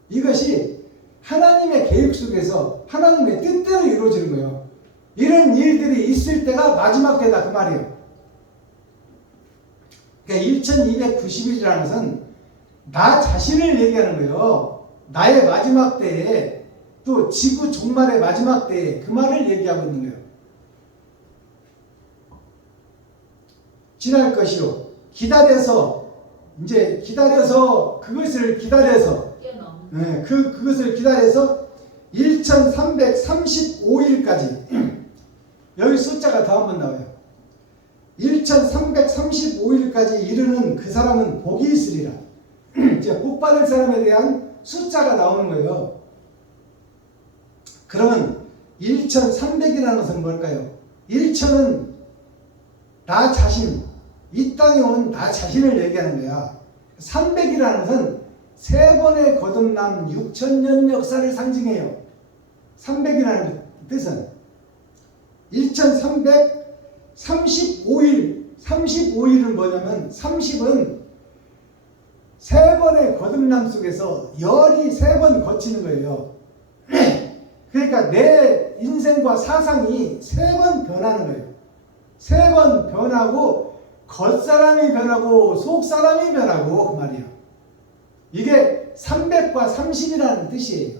이것이 하나님의 계획 속에서 하나님의 뜻대로 이루어지는 거예요. 이런 일들이 있을 때가 마지막 때다 그 말이에요. 그러니까 1290일이라는 것은 나 자신을 얘기하는 거예요. 나의 마지막 때에, 또 지구 종말의 마지막 때에 그 말을 얘기하고 있는 거예요. 지날 것이요, 기다려서, 이제 기다려서, 그것을 기다려서, 그것을 기다려서 1335일까지 여기 숫자가 더 한번 나와요. 1335일까지 이르는 그 사람은 복이 있으리라. 이제 복 받을 사람에 대한 숫자가 나오는 거예요. 그러면 1300이라는 것은 뭘까요? 1000은 나 자신, 이 땅에 온 나 자신을 얘기하는 거야. 300이라는 것은 세 번의 거듭난 6000년 역사를 상징해요. 300이라는 뜻은 1335일, 35일은 뭐냐면 30은 세 번의 거듭남 속에서 열이 세 번 거치는 거예요. 그러니까 내 인생과 사상이 세 번 변하는 거예요. 세 번 변하고, 겉사람이 변하고 속사람이 변하고 그 말이에요. 이게 300과 30이라는 뜻이에요.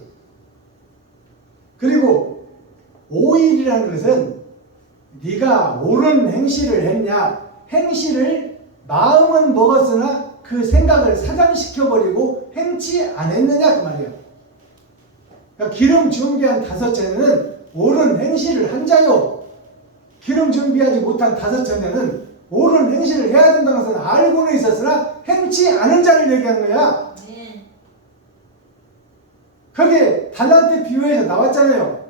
그리고 5일이라는 것은 네가 옳은 행실을 했냐, 행실을 마음은 먹었으나 그 생각을 사장시켜버리고 행치 안 했느냐 그 말이에요. 그러니까 기름 준비한 5처녀는 옳은 행실을 한 자요, 기름 준비하지 못한 5처녀는 옳은 행실을 해야 된다는 것은 알고는 있었으나 행치 않은 자를 얘기한 거야. 그게 달란트 비유에서 나왔잖아요.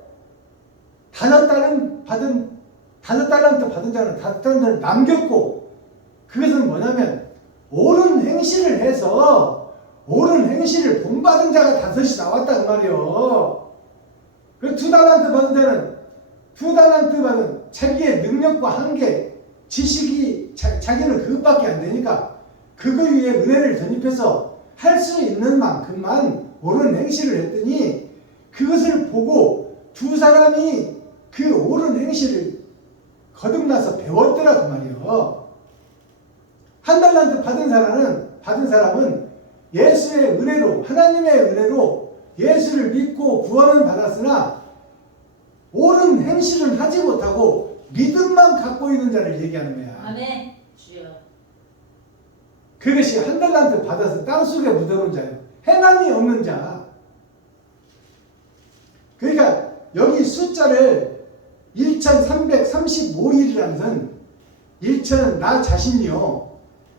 5달란트 받은 자는 5달란트를 남겼고, 그것은 뭐냐면 옳은 행실을 해서 옳은 행실을 본받은 자가 5이 나왔다 그 말이요. 그 2달란트 받은 자는 2달란트 받은 자기의 능력과 한계, 지식이 자기는 그것밖에 안 되니까 그거 위에 은혜를 전입해서 할 수 있는 만큼만 옳은 행실을 했더니 그것을 보고 두 사람이 그 옳은 행실을 거듭나서 배웠더라 그 말이요. 한 달란트 받은 사람은 예수의 은혜로, 하나님의 은혜로 예수를 믿고 구원은 받았으나 옳은 행실은 하지 못하고 믿음만 갖고 있는 자를 얘기하는 거야. 아멘. 주여. 그것이 한 달란트 받아서 땅속에 묻어놓은 자예요. 행함이 없는 자. 그러니까 여기 숫자를 1335일이라는 것은 1000은 나 자신이요.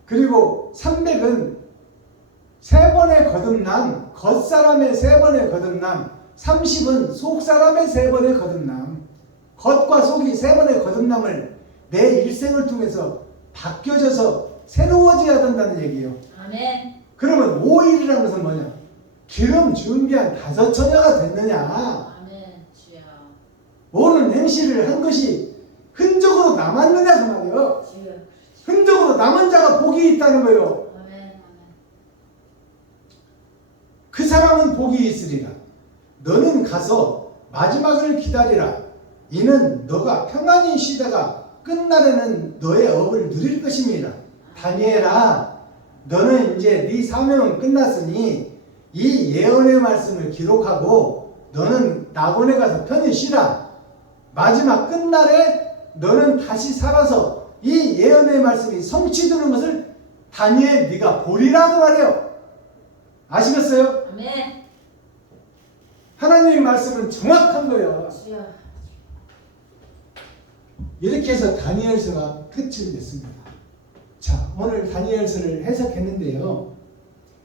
그리고 300은 세 번의 거듭남, 겉사람의 세 번의 거듭남, 30은 속사람의 세 번의 거듭남. 겉과 속이 세 번의 거듭남을 내 일생을 통해서 바뀌어져서 새로워져야 된다는 얘기예요. 아멘. 그러면 5일이라는 것은 뭐냐? 기름 준비한 5처녀가 됐느냐? 아멘. 주여. 옳은 행실을 한 것이 흔적으로 남았느냐 그 말이에요. 주여. 흔적으로 남은 자가 복이 있다는 거예요. 아멘. 아멘. 그 사람은 복이 있으리라. 너는 가서 마지막을 기다리라. 이는 너가 평안히 쉬다가 끝날에는 너의 업을 누릴 것입니다. 다니엘아, 너는 이제 네 사명은 끝났으니 이 예언의 말씀을 기록하고 너는 낙원에 가서 편히 쉬라. 마지막 끝날에 너는 다시 살아서 이 예언의 말씀이 성취되는 것을 다니엘 네가 보리라 그 말이에요. 아시겠어요? 아멘. 하나님의 말씀은 정확한 거예요. 주여. 이렇게 해서 다니엘서가 끝이 됐습니다. 자, 오늘 다니엘서를 해석했는데요.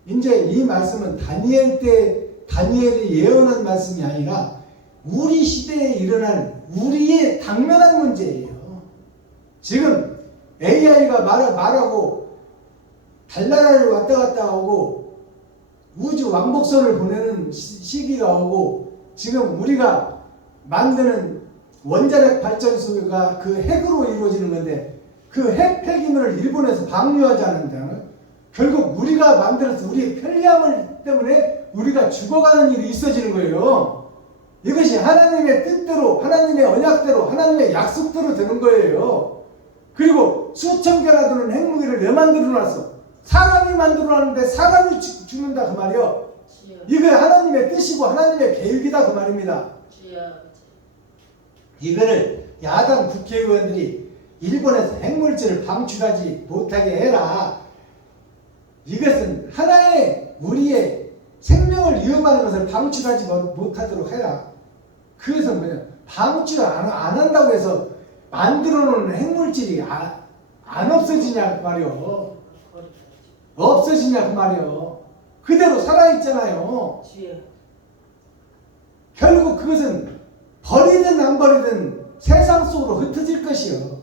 이제 이 말씀은 다니엘이 예언한 말씀이 아니라 우리 시대에 일어날 우리의 당면한 문제예요. 지금 AI가 말하고 달나라를 왔다 갔다 하고 우주 왕복선을 보내는 시기가 오고 지금 우리가 만드는 원자력 발전소가 그 핵으로 이루어지는 건데 그 핵 폐기물을 일본에서 방류하지 않는다면 결국 우리가 만들어서 우리의 편리함을 때문에 우리가 죽어가는 일이 있어지는 거예요. 이것이 하나님의 뜻대로 하나님의 언약대로 하나님의 약속대로 되는 거예요. 그리고 수천 개나 되는 핵무기를 왜 만들어놨어? 사람이 만들어놨는데 사람이 죽는다 그 말이요. 주여. 이거 하나님의 뜻이고 하나님의 계획이다 그 말입니다. 주여. 이거를 야당 국회의원들이 일본에서 핵물질을 방출하지 못하게 해라. 이것은 하나의 우리의 생명을 위협하는 것을 방출하지 못하도록 해라. 그래서 뭐냐? 방출 안 한다고 해서 만들어 놓은 핵물질이 안 없어지냐 그 말이요. 없어지냐 그 말이요. 그대로 살아있잖아요. 주여. 결국 그것은 버리든 안 버리든 세상 속으로 흩어질 것이요.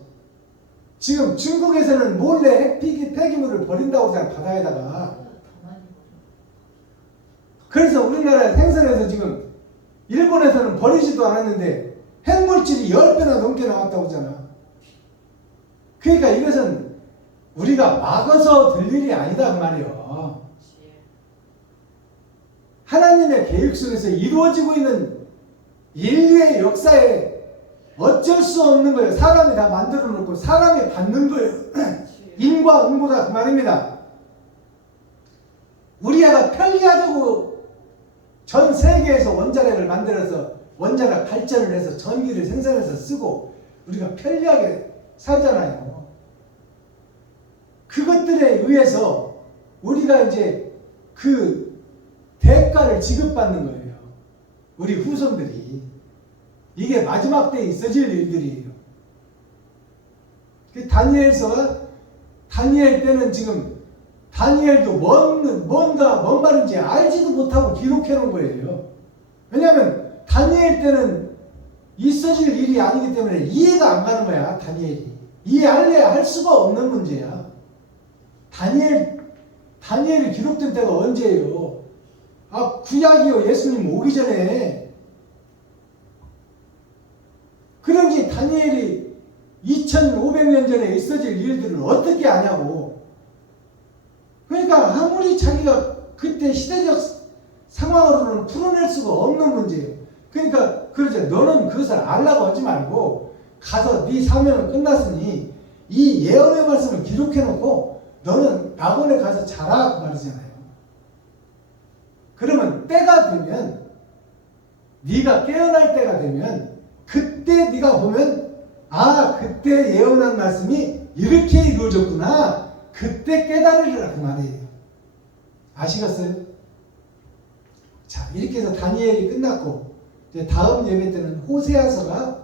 지금 중국에서는 몰래 폐기물을 버린다고 하잖아요. 바다에다가. 그래서 우리나라 생선에서 지금 일본에서는 버리지도 않았는데 핵물질이 10배나 넘게 나왔다고 하잖아. 그러니까 이것은 우리가 막아서 될 일이 아니다 그 말이요. 하나님의 계획 속에서 이루어지고 있는 인류의 역사에 어쩔 수 없는 거예요. 사람이 다 만들어 놓고 사람이 받는 거예요. 인과 응보다 그 말입니다. 우리가 편리하자고 전 세계에서 원자력을 만들어서 원자력 발전을 해서 전기를 생산해서 쓰고 우리가 편리하게 살잖아요. 그것들에 의해서 우리가 이제 그 대가를 지급받는 거예요. 우리 후손들이. 이게 마지막 때에 있어질 일들이에요. 다니엘 때는 지금 다니엘도 뭔 말인지 알지도 못하고 기록해 놓은 거예요. 왜냐하면 다니엘 때는 있어질 일이 아니기 때문에 이해가 안 가는 거야. 다니엘이. 이해할래야 할 수가 없는 문제야. 다니엘이 기록된 때가 언제예요? 구약이요. 예수님 오기 전에. 그런지 다니엘이 2500년 전에 있어질 일들을 어떻게 아냐고. 그러니까 아무리 자기가 그때 시대적 상황으로는 풀어낼 수가 없는 문제예요. 그러니까 그러죠. 너는 그것을 알라고 하지 말고 가서 네 사명은 끝났으니 이 예언의 말씀을 기록해놓고 너는 낙원에 가서 자라 그 말이잖아요. 그러면 때가 되면 네가 깨어날 때가 되면 그때 네가 보면 아 그때 예언한 말씀이 이렇게 이루어졌구나. 그때 깨달으리라 그 말이에요. 아시겠어요? 자 이렇게 해서 다니엘이 끝났고 이제 다음 예배 때는 호세아서가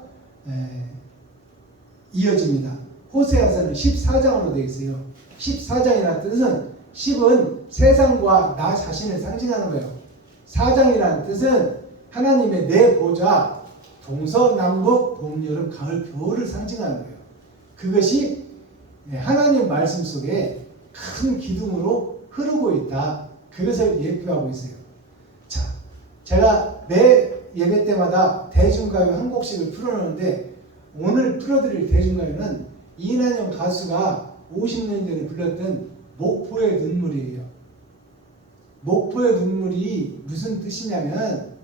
이어집니다. 호세아서는 14장으로 되어 있어요. 14장이라는 뜻은 10은 세상과 나 자신을 상징하는 거예요. 4장이라는 뜻은 하나님의 내 보좌 동서남북 봄 여름 가을 겨울을 상징하는 거예요. 그것이 하나님 말씀 속에 큰 기둥으로 흐르고 있다. 그것을 예표하고 있어요. 자, 제가 매 예배 때마다 대중가요 한 곡씩을 풀어놓는데 오늘 풀어드릴 대중가요는 이난영 가수가 50년 전에 불렀던 목포의 눈물이에요. 목포의 눈물이 무슨 뜻이냐면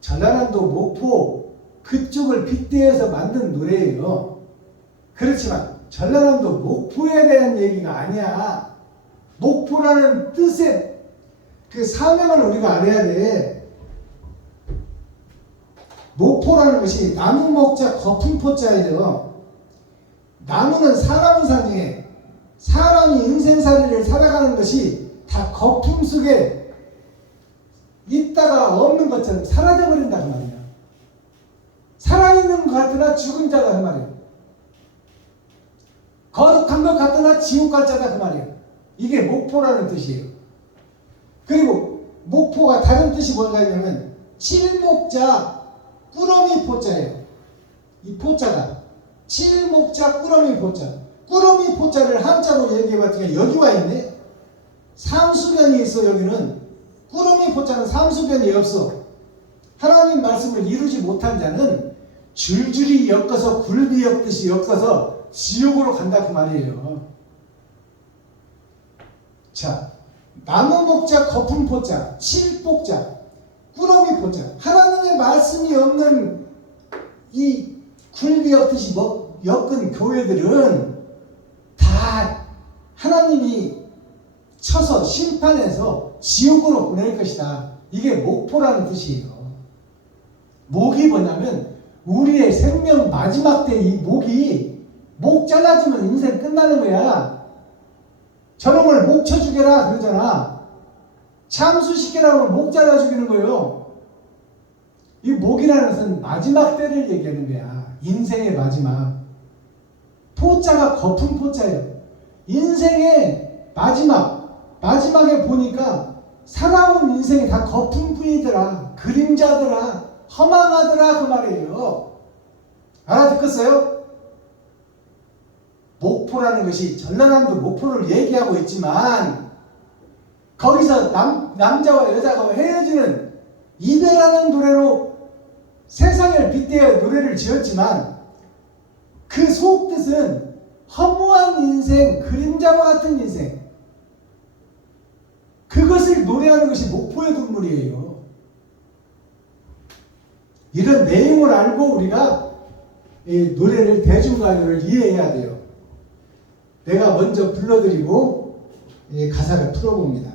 전라남도 목포 그쪽을 빗대어서 만든 노래예요. 그렇지만 전라남도 목포에 대한 얘기가 아니야. 목포라는 뜻의 그 사명을 우리가 알아야 돼. 목포라는 것이 나무 먹자 거품 포자예요. 나무는 사람을 상징해. 사람이 인생살이를 살아가는 것이 다 거품 속에 있다가 없는 것처럼 사라져버린다 그 말이야. 살아있는 것 같으나 죽은 자다 그 말이야. 거룩한 것 같으나 지옥 갈 자다 그 말이야. 이게 목포라는 뜻이에요. 그리고 목포가 다른 뜻이 뭔가 하냐면 칠목자 꾸러미 포자예요. 이 포자가 칠목자 꾸러미 포자. 꾸러미 포자를 한자로 얘기해봤더니 여기 와 있네. 삼수변이 있어. 여기는 꾸러미 포자는 삼수변이 없어. 하나님 말씀을 이루지 못한 자는 줄줄이 엮어서 굴비 엮듯이 엮어서 지옥으로 간다 그 말이에요. 자, 나무 목자 거품 포자, 칠복자, 꾸러미 포자. 하나님의 말씀이 없는 이 굴비 엮듯이 엮은 교회들은 다 하나님이 쳐서 심판해서 지옥으로 보낼 것이다. 이게 목포라는 뜻이에요. 목이 뭐냐면 우리의 생명 마지막 때 이 목 잘라주면 인생 끝나는 거야. 저놈을 목 쳐 죽여라 그러잖아. 참수시키라고 하면 목 잘라 죽이는 거예요. 이 목이라는 것은 마지막 때를 얘기하는 거야. 인생의 마지막. 포자가 거품 포자예요. 인생의 마지막에 보니까 살아온 인생이 다 거품뿐이더라. 그림자더라. 허망하더라 그 말이에요. 알아듣겠어요? 목포라는 것이 전라남도 목포를 얘기하고 있지만 거기서 남자와 여자가 헤어지는 이별하는 노래로 세상을 빗대어 노래를 지었지만 그 속뜻은 허무한 인생, 그림자와 같은 인생, 그것을 노래하는 것이 목포의 눈물이에요. 이런 내용을 알고 우리가 이 노래를 대중가요를 이해해야 돼요. 내가 먼저 불러드리고 가사를 풀어봅니다.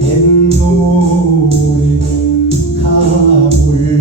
뱃노래 가물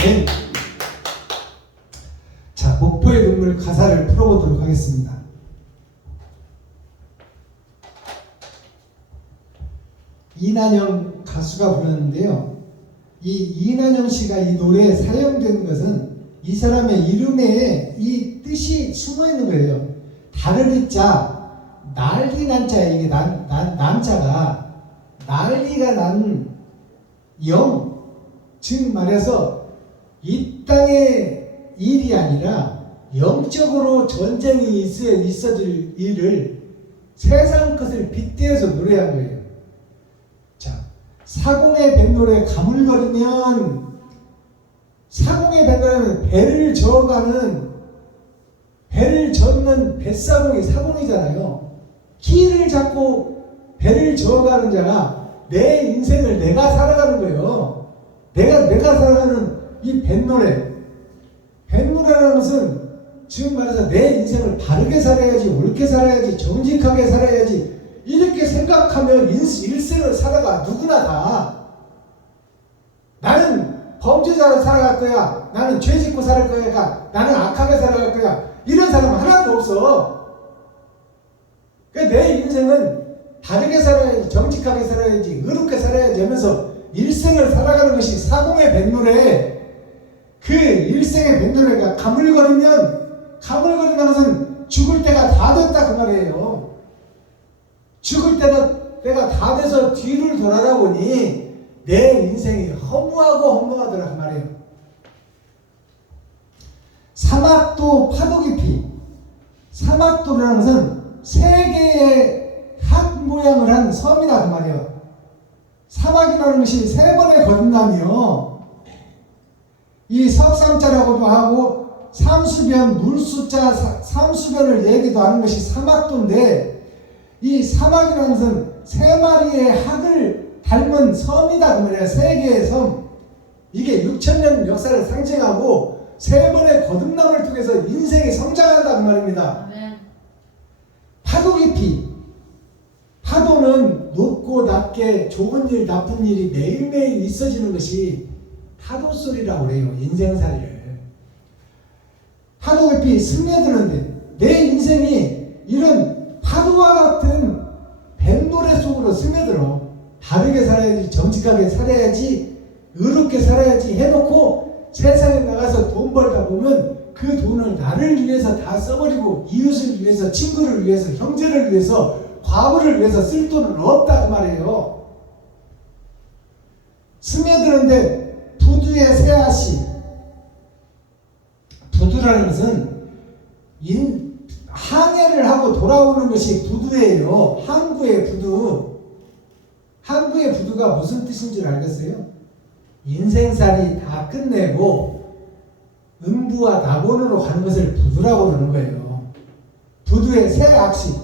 아멘. 자, 목포의 눈물 가사를 풀어보도록 하겠습니다. 이난영 가수가 부르는데요. 이 이난영 씨가 이 노래에 사용된 것은 이 사람의 이름에 이 뜻이 숨어 있는 거예요. 다르리 자, 난리 난 자야. 이게 난자가 난리가 난 영, 즉 말해서 이 땅의 일이 아니라 영적으로 전쟁이 있어질 일을 세상 것을 빗대어서 노래한 거예요. 자, 사공의 뱃노래 가물거리면, 사공의 뱃노래는 배를 저는 뱃사공이 사공이잖아요. 키를 잡고 배를 저어가는 자가 내 인생을 내가 살아가는 거예요. 내가 살아가는 이 뱃노래라는 것은 지금 말해서 내 인생을 바르게 살아야지, 옳게 살아야지, 정직하게 살아야지, 이렇게 생각하면 일생을 살아가. 누구나 다. 나는 범죄자로 살아갈 거야, 나는 죄 짓고 살 거야, 나는 악하게 살아갈 거야, 이런 사람은 하나도 없어. 그러니까 내 인생은 바르게 살아야지, 정직하게 살아야지, 의롭게 살아야지 하면서 일생을 살아가는 것이 사공의 뱃노래. 그 일생의 뱃노래가 가물거리는 것은 죽을 때가 다 됐다 그 말이에요. 죽을 때가 다 돼서 뒤를 돌아다 보니 내 인생이 허무하더라 그 말이에요. 사막도 파도 깊이. 사막도라는 것은 세 개의 학 모양을 한 섬이다 그 말이에요. 사막이라는 것이 세 번의 거듭남이요. 이 석삼자라고도 하고 삼수변, 물수자, 삼수변을 얘기도 하는 것이 사막도인데, 이 사막이라는 것은 세 마리의 학을 닮은 섬이다 그 말이에요. 세 개의 섬. 이게 6,000년 역사를 상징하고 세 번의 거듭남을 통해서 인생이 성장한다 그 말입니다. 아멘. 파도 깊이. 파도는 높고 낮게 좋은 일, 나쁜 일이 매일매일 있어지는 것이 파도 소리라고 그래요. 인생살이를. 파도 깊이 스며드는데 내 인생이 이런 파도와 같은 뱃노래 속으로 스며들어. 바르게 살아야지, 정직하게 살아야지, 의롭게 살아야지 해놓고 세상에 나가서 돈 벌다 보면 그 돈을 나를 위해서 다 써버리고 이웃을 위해서, 친구를 위해서, 형제를 위해서, 과부를 위해서 쓸 돈은 없다 그 말이에요. 스며드는데 부두의 새앗이. 부두라는 것은 항해를 하고 돌아오는 것이 부두예요. 항구의 부두. 항구의 부두가 무슨 뜻인 줄 알겠어요? 인생살이 다 끝내고 음부와 낙원으로 가는 것을 부두라고 그러는 거예요. 부두의 새악시.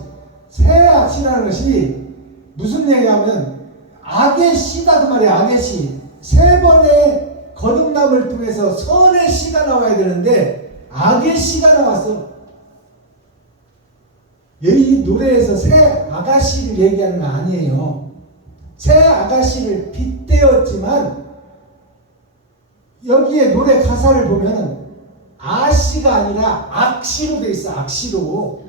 새악시라는 것이 무슨 얘기하면 악의 씨다 그 말이에요. 악의 씨. 세 번의 거듭남을 통해서 선의 씨가 나와야 되는데 악의 씨가 나왔어. 이 노래에서 새 아가씨를 얘기하는 거 아니에요. 새 아가씨를 빗대었지만 여기에 노래 가사를 보면 아씨가 아니라 악씨로 돼 있어. 악씨로.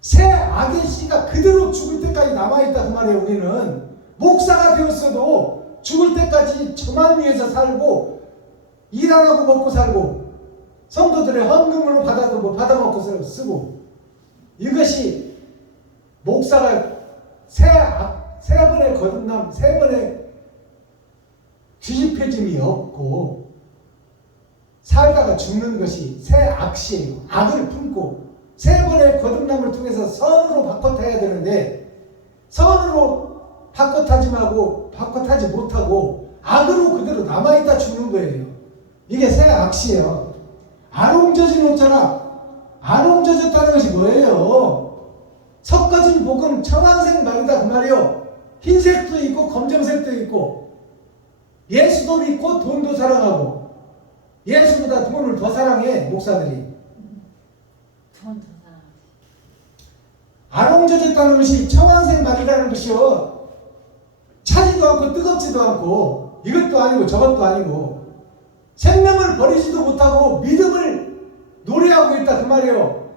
새 악의 씨가 그대로 죽을 때까지 남아있다 그 말이에요. 우리는 목사가 되었어도 죽을 때까지 저만 위해서 살고, 일 안 하고 먹고 살고, 성도들의 헌금으로 받아먹고 쓰고, 이것이 목사가 세 번의 거듭남, 세 번의 뒤집혀짐이 없고 살다가 죽는 것이 새 악시예요. 악을 품고 세 번의 거듭남을 통해서 선으로 바꿔타야 되는데, 선으로 바꿔타지 못하고 악으로 그대로 남아있다 죽는 거예요. 이게 새 악시예요. 아롱젖은 없잖아. 아롱젖었다는 것이 뭐예요? 섞어진 복음 청황색 말이다 그 말이요. 흰색도 있고 검정색도 있고, 예수도 믿고 돈도 사랑하고, 예수보다 돈을 더 사랑해 목사들이. 돈 더 사랑. 아롱젖었다는 것이 청황색 말이라는 것이요. 차지도 않고 뜨겁지도 않고 이것도 아니고 저것도 아니고 생명을 버리지도 못하고 믿음을 노래하고 있다 그 말이에요.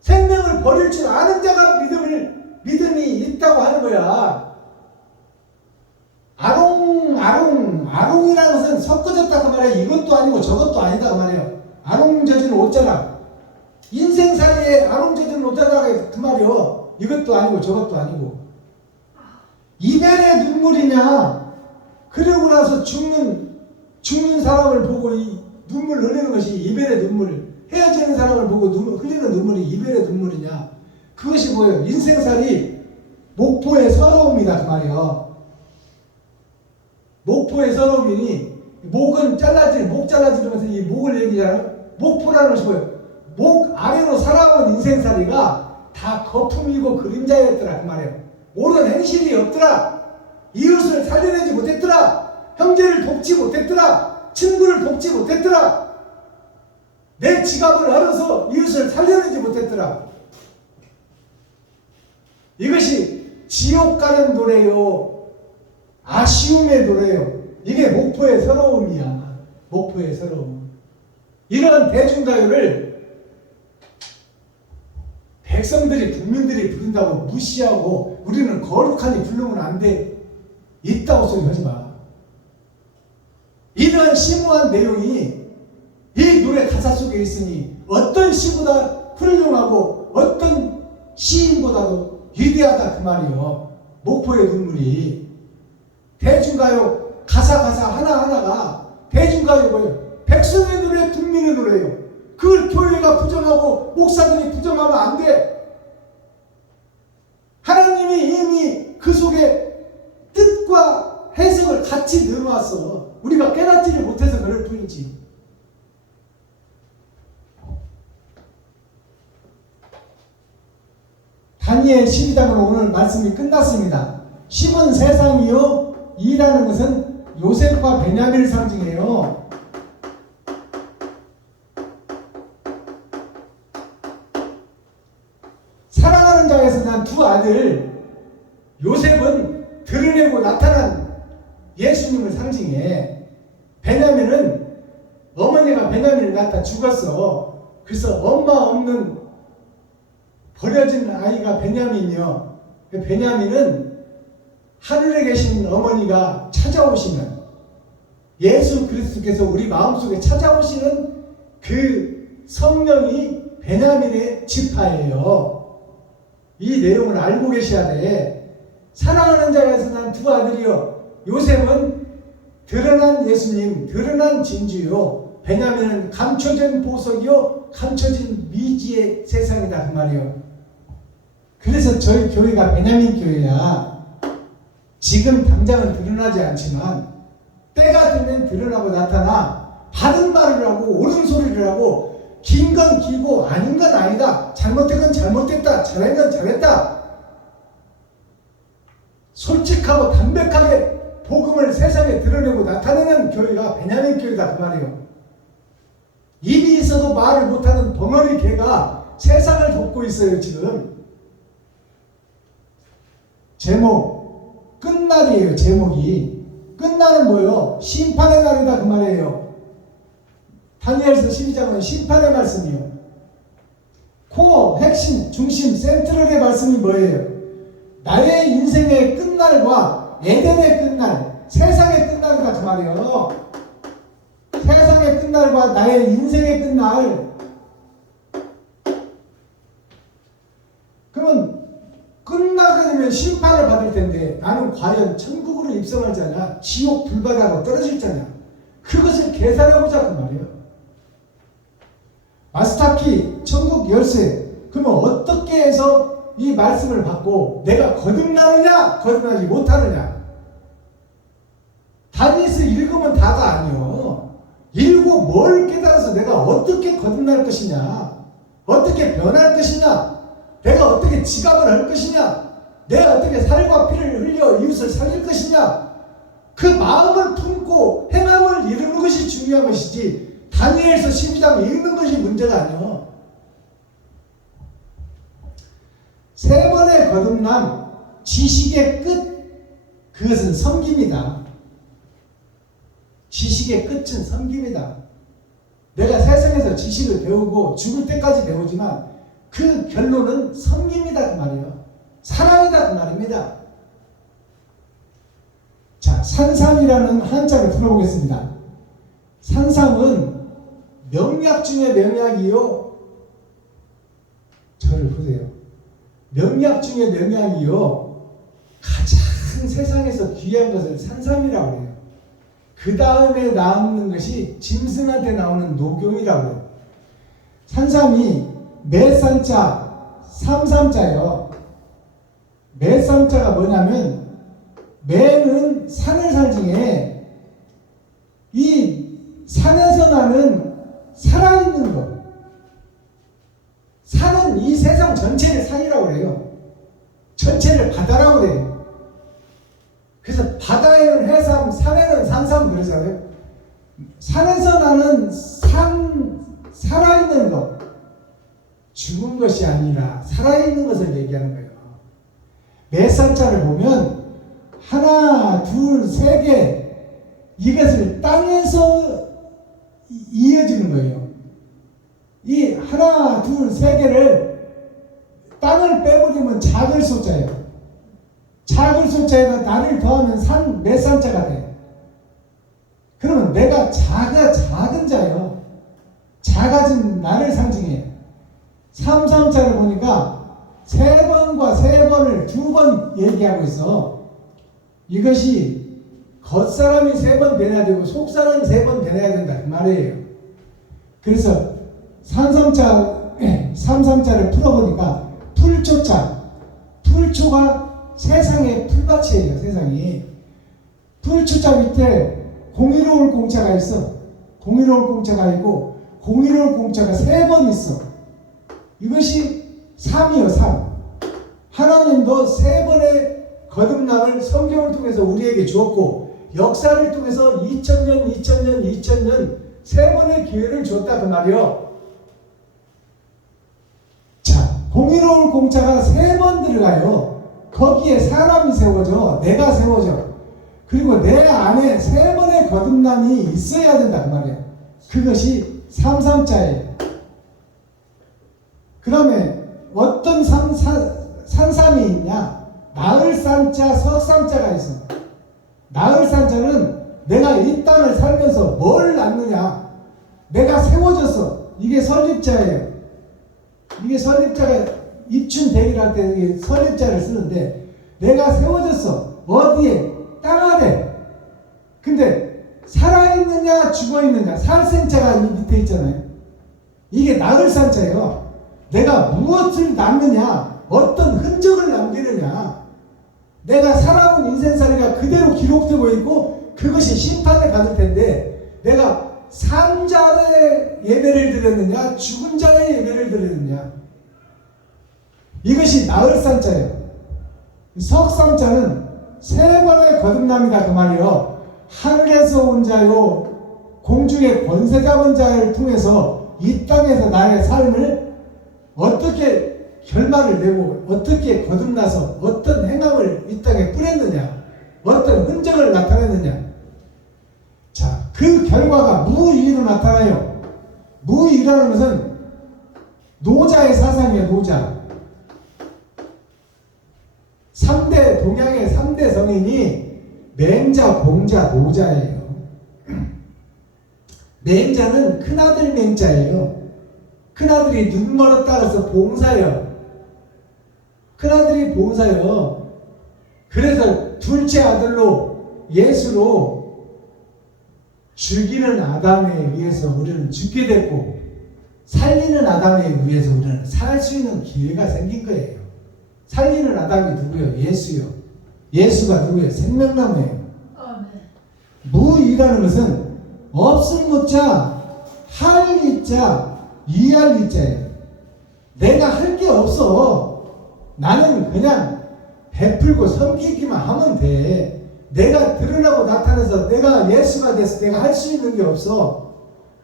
생명을 버릴 줄 아는 자가 믿음이 있다고 하는 거야. 아롱이라는 것은 섞어졌다 그 말이에요. 이것도 아니고 저것도 아니다 그 말이에요. 아롱 젖은 옷자락, 인생살이에 아롱 젖은 옷자락 그 말이에요. 이것도 아니고 저것도 아니고. 이별의 눈물이냐, 그러고 나서 죽는 사람을 보고 이 눈물 흘리는 것이 이별의 눈물, 헤어지는 사람을 보고 흘리는 눈물이 이별의 눈물이냐, 그것이 뭐예요? 인생살이 목포의 서러움이다 그 말이에요. 목포의 서러움이니 목 잘라지면서 이 목을 얘기하잖아요. 목포라는 것이 뭐예요? 목 아래로 살아온 인생살이가 다 거품이고 그림자였더라 그 말이에요. 옳은 행실이 없더라. 이웃을 살려내지 못했더라. 형제를 돕지 못했더라. 친구를 돕지 못했더라. 내 지갑을 헐어서 이웃을 살려내지 못했더라. 이것이 지옥 가는 노래요. 아쉬움의 노래요. 이게 목포의 서러움이야. 목포의 서러움. 이런 대중가요를 백성들이, 국민들이 부른다고 무시하고 우리는 거룩하니 부르면 안 돼. 있다고 소리 하지 마. 이런 심오한 내용이 이 노래 가사 속에 있으니 어떤 시보다 훌륭하고 어떤 시인보다도 위대하다 그 말이요. 목포의 눈물이. 대중가요 가사 하나하나가 대중가요 뭐예요? 백성의 노래, 국민의 노래예요. 그걸 교회가 부정하고 목사들이 부정하면 안 돼. 하나님이 이미 그 속에 뜻과 해석을 같이 넣어놨어. 우리가 깨닫지를 못해서 그럴 뿐이지. 다니엘 12장으로 오늘 말씀이 끝났습니다. 심은 세상이요, 이라는 것은 요셉과 베냐민을 상징해요. 사랑하는 자에서 난 두 아들, 요셉은 드러내고 나타난 예수님을 상징해. 베냐민은 어머니가 베냐민을 낳다 죽었어. 그래서 엄마 없는 버려진 아이가 베냐민이요. 베냐민은 하늘에 계신 어머니가 찾아오시는, 예수 그리스도께서 우리 마음속에 찾아오시는 그 성령이 베냐민의 지파예요. 이 내용을 알고 계셔야 돼. 사랑하는 자에서 난 두 아들이요. 요셉은 드러난 예수님, 드러난 진주요. 베냐민은 감춰진 보석이요, 감춰진 미지의 세상이다 그 말이요. 그래서 저희 교회가 베냐민 교회야. 지금 당장은 드러나지 않지만 때가 되면 드러나고 나타나 바른 말을 하고 옳은 소리를 하고 긴 건 길고 아닌 건 아니다. 잘못된 건 잘못됐다. 잘한 건 잘했다. 솔직하고 담백하게 복음을 세상에 드러내고 나타내는 교회가 베냐민 교회다 그 말이에요. 입이 있어도 말을 못하는 벙어리 개가 세상을 돕고 있어요 지금. 제목 끝날이에요. 제목이 끝날은 뭐예요? 심판의 날이다 그 말이에요. 다니엘서 12장은 심판의 말씀이요. 코어, 핵심, 중심, 센트럴의 말씀이 뭐예요? 나의 인생의 끝날과 에덴의 끝날, 세상의 끝날이다 그 말이에요. 세상의 끝날과 나의 인생의 끝날. 그러면 끝나게 되면 심판을 받을 텐데 나는 과연 천국으로 입성할 자냐, 지옥 불바다로 떨어질 자냐, 그것을 계산해보자 그 말이에요. 마스터키 천국 열쇠. 그러면 어떻게 해서 이 말씀을 받고 내가 거듭나느냐 거듭나지 못하느냐. 다니엘서 읽으면 다가 아니요. 읽고 뭘 깨달아서 내가 어떻게 거듭날 것이냐, 어떻게 변할 것이냐, 내가 어떻게 지갑을 할 것이냐, 내가 어떻게 살과 피를 흘려 이웃을 살릴 것이냐, 그 마음을 품고 행함을 이루는 것이 중요한 것이지 다니엘서 12장 읽는 것이 문제가 아니요. 세 번의 거듭남, 지식의 끝, 그것은 섬깁니다. 지식의 끝은 섬김이다. 내가 세상에서 지식을 배우고 죽을 때까지 배우지만 그 결론은 섬김이다 그 말이에요. 사랑이다 그 말입니다. 자, 산삼이라는 한자를 풀어보겠습니다. 산삼은 명약 중에 명약이요. 저를 보세요. 명약 중에 명약이요. 가장 세상에서 귀한 것을 산삼이라고 해요. 그 다음에 남는 것이 짐승한테 나오는 녹용이라고 해요. 산삼이 매산자, 삼삼자예요. 매삼자가 뭐냐면 매는 산을 상징해. 이 산에서 나는 살아있는 것. 산은 이 세상 전체를 산이라고 그래요. 전체를 바다라고 그래요. 그래서 바다에는 해삼, 산에는 산삼 그러잖아요. 산에서 나는 살아있는 것. 죽은 것이 아니라 살아있는 것을 얘기하는 거예요. 매산자를 보면 하나, 둘, 세 개 이것을 땅에서 이어지는 거예요. 이 하나, 둘, 세 개를 땅을 빼버리면 작을 숫자예요. 작을 숫자에다 나를 더하면 산, 매산자가 돼. 그러면 내가 작은 자예요. 작아진 나를 상징해. 삼삼자를 보니까 세 번과 세 번을 두 번 얘기하고 있어. 이것이 겉사람이 세 번 변해야 되고 속사람이 세 번 변해야 된다 그 말이에요. 그래서 삼삼자를 풀어보니까 풀초자, 풀초가 세상의 풀밭이에요. 세상이 풀초자 밑에 공의로울 공자가 있어. 공의로울 공자가 있고 공의로울 공자가 세 번 있어. 이것이 삼이요, 삼. 하나님도 세 번의 거듭남을 성경을 통해서 우리에게 주었고 역사를 통해서 2000년 세 번의 기회를 줬다 그 말이요. 자, 공의로울 공자가 세 번 들어가요. 거기에 사람이 세워져, 내가 세워져. 그리고 내 안에 세 번의 거듭남이 있어야 된다 그 말이에요. 그것이 삼삼자예요. 그 다음에 어떤 산삼이 있냐? 나을산자, 석삼자가 있어. 나을산자는 내가 이 땅을 살면서 뭘 낳느냐? 내가 세워졌어. 이게 설립자예요. 이게 설립자가 입춘대기할 때 설립자를 쓰는데 내가 세워졌어. 어디에? 땅 아래. 근데 살아있느냐 죽어있느냐? 살생자가 이 밑에 있잖아요. 이게 나을산자예요. 내가 무엇을 남느냐, 어떤 흔적을 남기느냐, 내가 살아온 인생살이가 그대로 기록되고 있고 그것이 심판을 받을 텐데 내가 산 자의 예배를 드렸느냐 죽은 자의 예배를 드렸느냐, 이것이 나을산자예요. 석삼자는 세 번의 거듭남이다 그 말이요. 하늘에서 온 자요 공중의 권세 잡은 자를 통해서 이 땅에서 나의 삶을 어떻게 결말을 내고 어떻게 거듭나서 어떤 행함을 이 땅에 뿌렸느냐, 어떤 흔적을 나타냈느냐. 자, 그 결과가 무의로 나타나요. 무의라는 것은 노자의 사상이에요. 노자. 3대 동양의 3대 성인이 맹자, 공자, 노자예요. 맹자는 큰아들 맹자예요. 큰아들이 눈 멀었다 그래서 봉사요. 큰아들이 봉사요. 그래서 둘째 아들로 예수로 죽이는 아담에 의해서 우리는 죽게 됐고 살리는 아담에 의해서 우리는 살 수 있는 기회가 생긴 거예요. 살리는 아담이 누구예요? 예수요. 예수가 누구예요? 생명나무예요. 무이라는 것은 없을 무자, 할 이자, 이할 이자예요. 내가 할 게 없어. 나는 그냥 베풀고 섬기기만 하면 돼. 내가 드러나고 나타나서 내가 예수가 돼서 내가 할 수 있는 게 없어.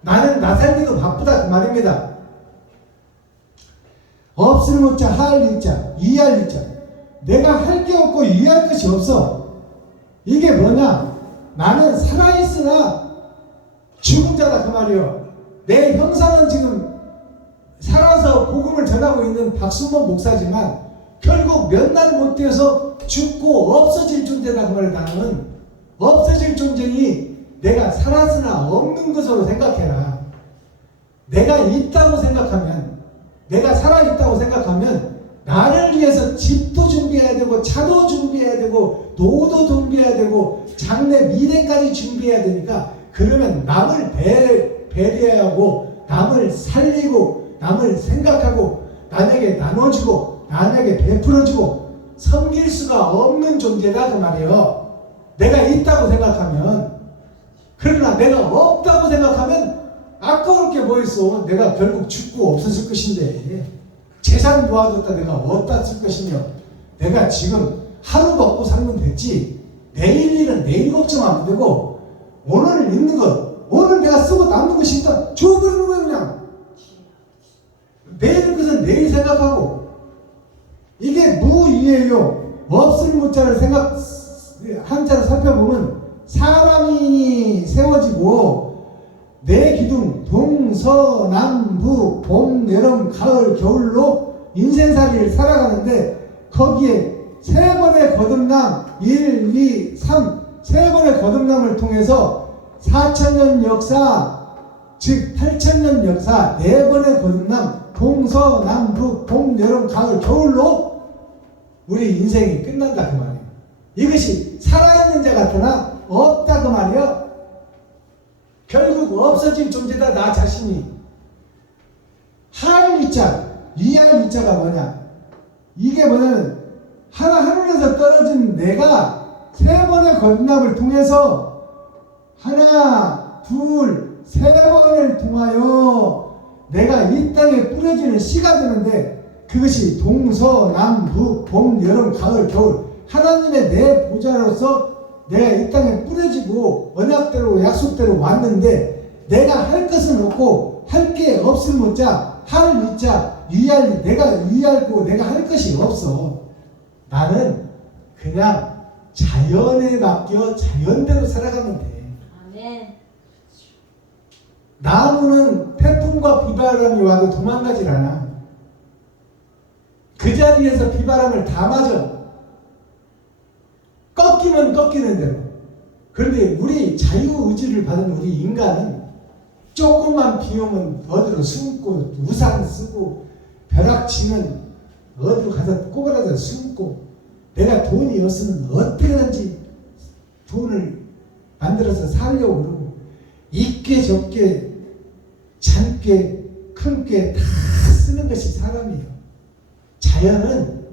나는 나 살기도 바쁘다 그 말입니다. 없을 무자, 할 이자, 이할 이자. 내가 할 게 없고 이해할 것이 없어. 이게 뭐냐? 나는 살아있으나 죽은 자다 그 말이요. 내 형상은 지금 살아서 복음을 전하고 있는 박순범 목사지만 결국 몇 날 못 되어서 죽고 없어질 존재다 그 말이에요. 나는 없어질 존재니 내가 살았으나 없는 것으로 생각해라. 내가 있다고 생각하면, 내가 살아있다고 생각하면 나를 위해서 집도 준비해야 되고 차도 준비해야 되고 노도 준비해야 되고 장래 미래까지 준비해야 되니까, 그러면 남을 배려해야 하고 남을 살리고 남을 생각하고 남에게 나눠주고 남에게 베풀어주고 섬길 수가 없는 존재다 그 말이에요. 내가 있다고 생각하면. 그러나 내가 없다고 생각하면 아까울 게 뭐 있어. 내가 결국 죽고 없어질 것인데, 재산 모아뒀다 내가 어디다 쓸 것이며, 내가 지금 하루 먹고 살면 됐지, 내일 일은 내일 걱정하면 되고, 오늘 있는 것 오늘 내가 쓰고 남는 것이 있다 줘버리는 거예요. 그냥 내일 것은 내일 생각하고. 이게 무의예요. 없을 무자를 한자를 살펴보면 사람이 세워지고 내 기둥 동서남북 봄 여름 가을 겨울로 인생살이를 살아가는데, 거기에 세 번의 거듭남 1, 2, 3 세 번의 거듭남을 통해서 4,000년 역사, 즉 8,000년 역사 네 번의 거듭남 동서남북 봄 여름 가을 겨울로 우리 인생이 끝난다 그 말이에요. 이것이 살아있는 자 같으나 없다 그 말이에요. 결국 없어질 존재다 나 자신이. 할 위자, 위할 위자가 뭐냐? 이게 뭐냐면 하늘에서 떨어진 내가 세 번의 거듭남을 통해서 하나, 둘, 세 번을 통하여 내가 이 땅에 뿌려지는 씨가 되는데, 그것이 동서남북 봄 여름 가을 겨울 하나님의 내 보좌로서 내가 이 땅에 뿌려지고 언약대로 약속대로 왔는데, 내가 할 것은 없고 할 게 없을 못자 할 위자 위할 내가 위할고 내가 할 것이 없어. 나는 그냥 자연에 맡겨 자연대로 살아가면 돼. 아멘. 나무는 태풍과 비바람이 와도 도망가질 않아. 그 자리에서 비바람을 다 맞아. 꺾이면 꺾이는 대로. 그런데 우리 자유의지를 받은 우리 인간은 조금만 비 오면 어디로 숨고, 우산 쓰고, 벼락치면 어디로 가서 꼬그라져 숨고, 내가 돈이 없으면 어떻게든지 돈을 만들어서 살려고 그러고, 있게 적게 작게 큰게 다 쓰는 것이 사람이에요. 자연은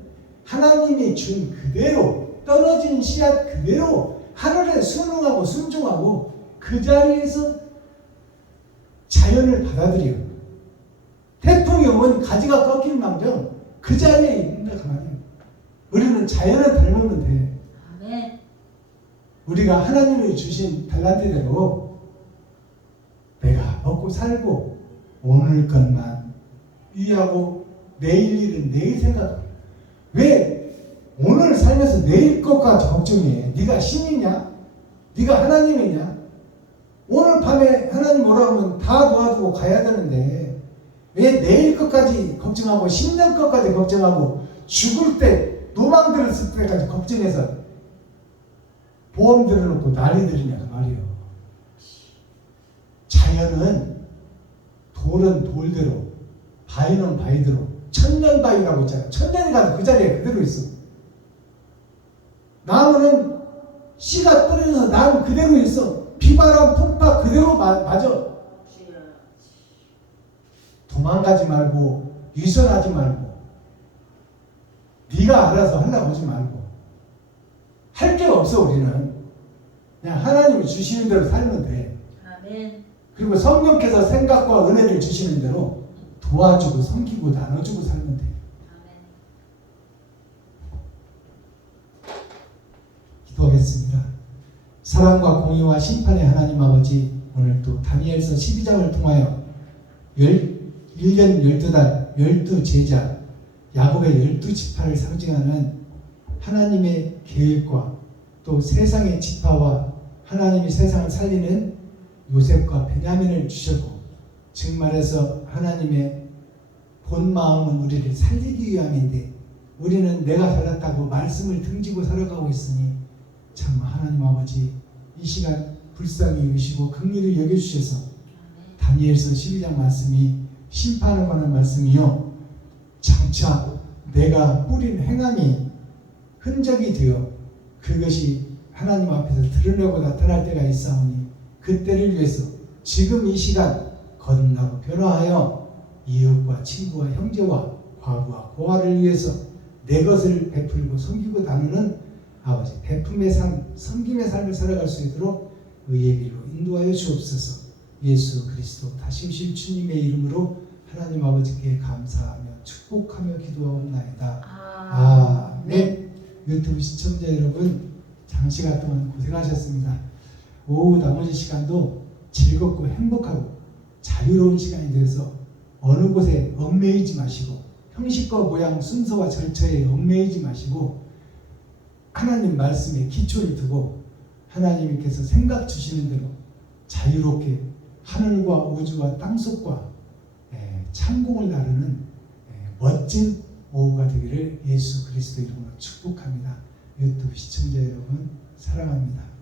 하나님이 준 그대로 떨어진 씨앗 그대로 하늘에 순응하고 순종하고 그 자리에서 자연을 받아들여요. 태풍이 오면 가지가 꺾인 망정 그 자리에 있는다 그 말이에요. 우리는 자연을 닮으면 돼. 아멘. 우리가 하나님이 주신 달란트대로 내가 먹고 살고 오늘 것만 위하고 내일 일은 내일 생각. 왜 오늘 살면서 내일 것까지 걱정해? 네가 신이냐? 네가 하나님이냐? 오늘 밤에 하나님 오라 하면 다 놓아두고 가야 되는데 왜 내일 것까지 걱정하고 10년 것까지 걱정하고 죽을 때 노망 들었을 때까지 걱정해서 보험 들어놓고 난리 들이냐 그 말이에요. 자연은 돌은 돌대로 바위는 바위대로 천년바위라고 있잖아요. 천년이 가도 그 자리에 그대로 있어. 나무는 씨가 떨어져서 나무 그대로 있어. 비바람 풍파 그대로 맞아. 도망가지 말고 유선하지 말고 네가 알아서 하려고 하지 말고. 할 게 없어. 우리는 그냥 하나님이 주시는 대로 살면 돼. 아멘. 그리고 성령께서 생각과 은혜를 주시는 대로 도와주고 섬기고 나눠주고 살면 돼. 아멘. 기도하겠습니다. 사랑과 공의와 심판의 하나님 아버지, 오늘 또 다니엘서 12장을 통하여 1년 12달 12제자 야곱의 12지파를 상징하는 하나님의 계획과 또 세상의 지파와 하나님이 세상을 살리는 요셉과 베냐민을 주셨고, 즉 말해서 하나님의 본 마음은 우리를 살리기 위함인데 우리는 내가 살았다고 말씀을 등지고 살아가고 있으니 참 하나님 아버지 이 시간 불쌍히 여기시고 긍휼히 여겨주셔서 다니엘서 12장 말씀이 심판을 관한 말씀이요 장차 내가 뿌린 행함이 흔적이 되어 그것이 하나님 앞에서 드러내고 나타날 때가 있사오니 그때를 위해서 지금 이 시간 거듭나고 변화하여 이웃과 친구와 형제와 과부와 고아를 위해서 내 것을 베풀고 섬기고 나누는 아버지 베품의 삶, 섬김의 삶을 살아갈 수 있도록 의의 길로 인도하여 주옵소서. 예수 그리스도 다시 오실 주님의 이름으로 하나님 아버지께 감사하며 축복하며 기도하옵나이다. 아멘. 유튜브 시청자 여러분, 장시간 동안 고생하셨습니다. 오후 나머지 시간도 즐겁고 행복하고 자유로운 시간이 되어서 어느 곳에 얽매이지 마시고 형식과 모양 순서와 절차에 얽매이지 마시고 하나님 말씀에 기초를 두고 하나님께서 생각 주시는 대로 자유롭게 하늘과 우주와 땅속과 창공을 나르는 멋진 오후가 되기를 예수 그리스도 이름으로 축복합니다. 유튜브 시청자 여러분 사랑합니다.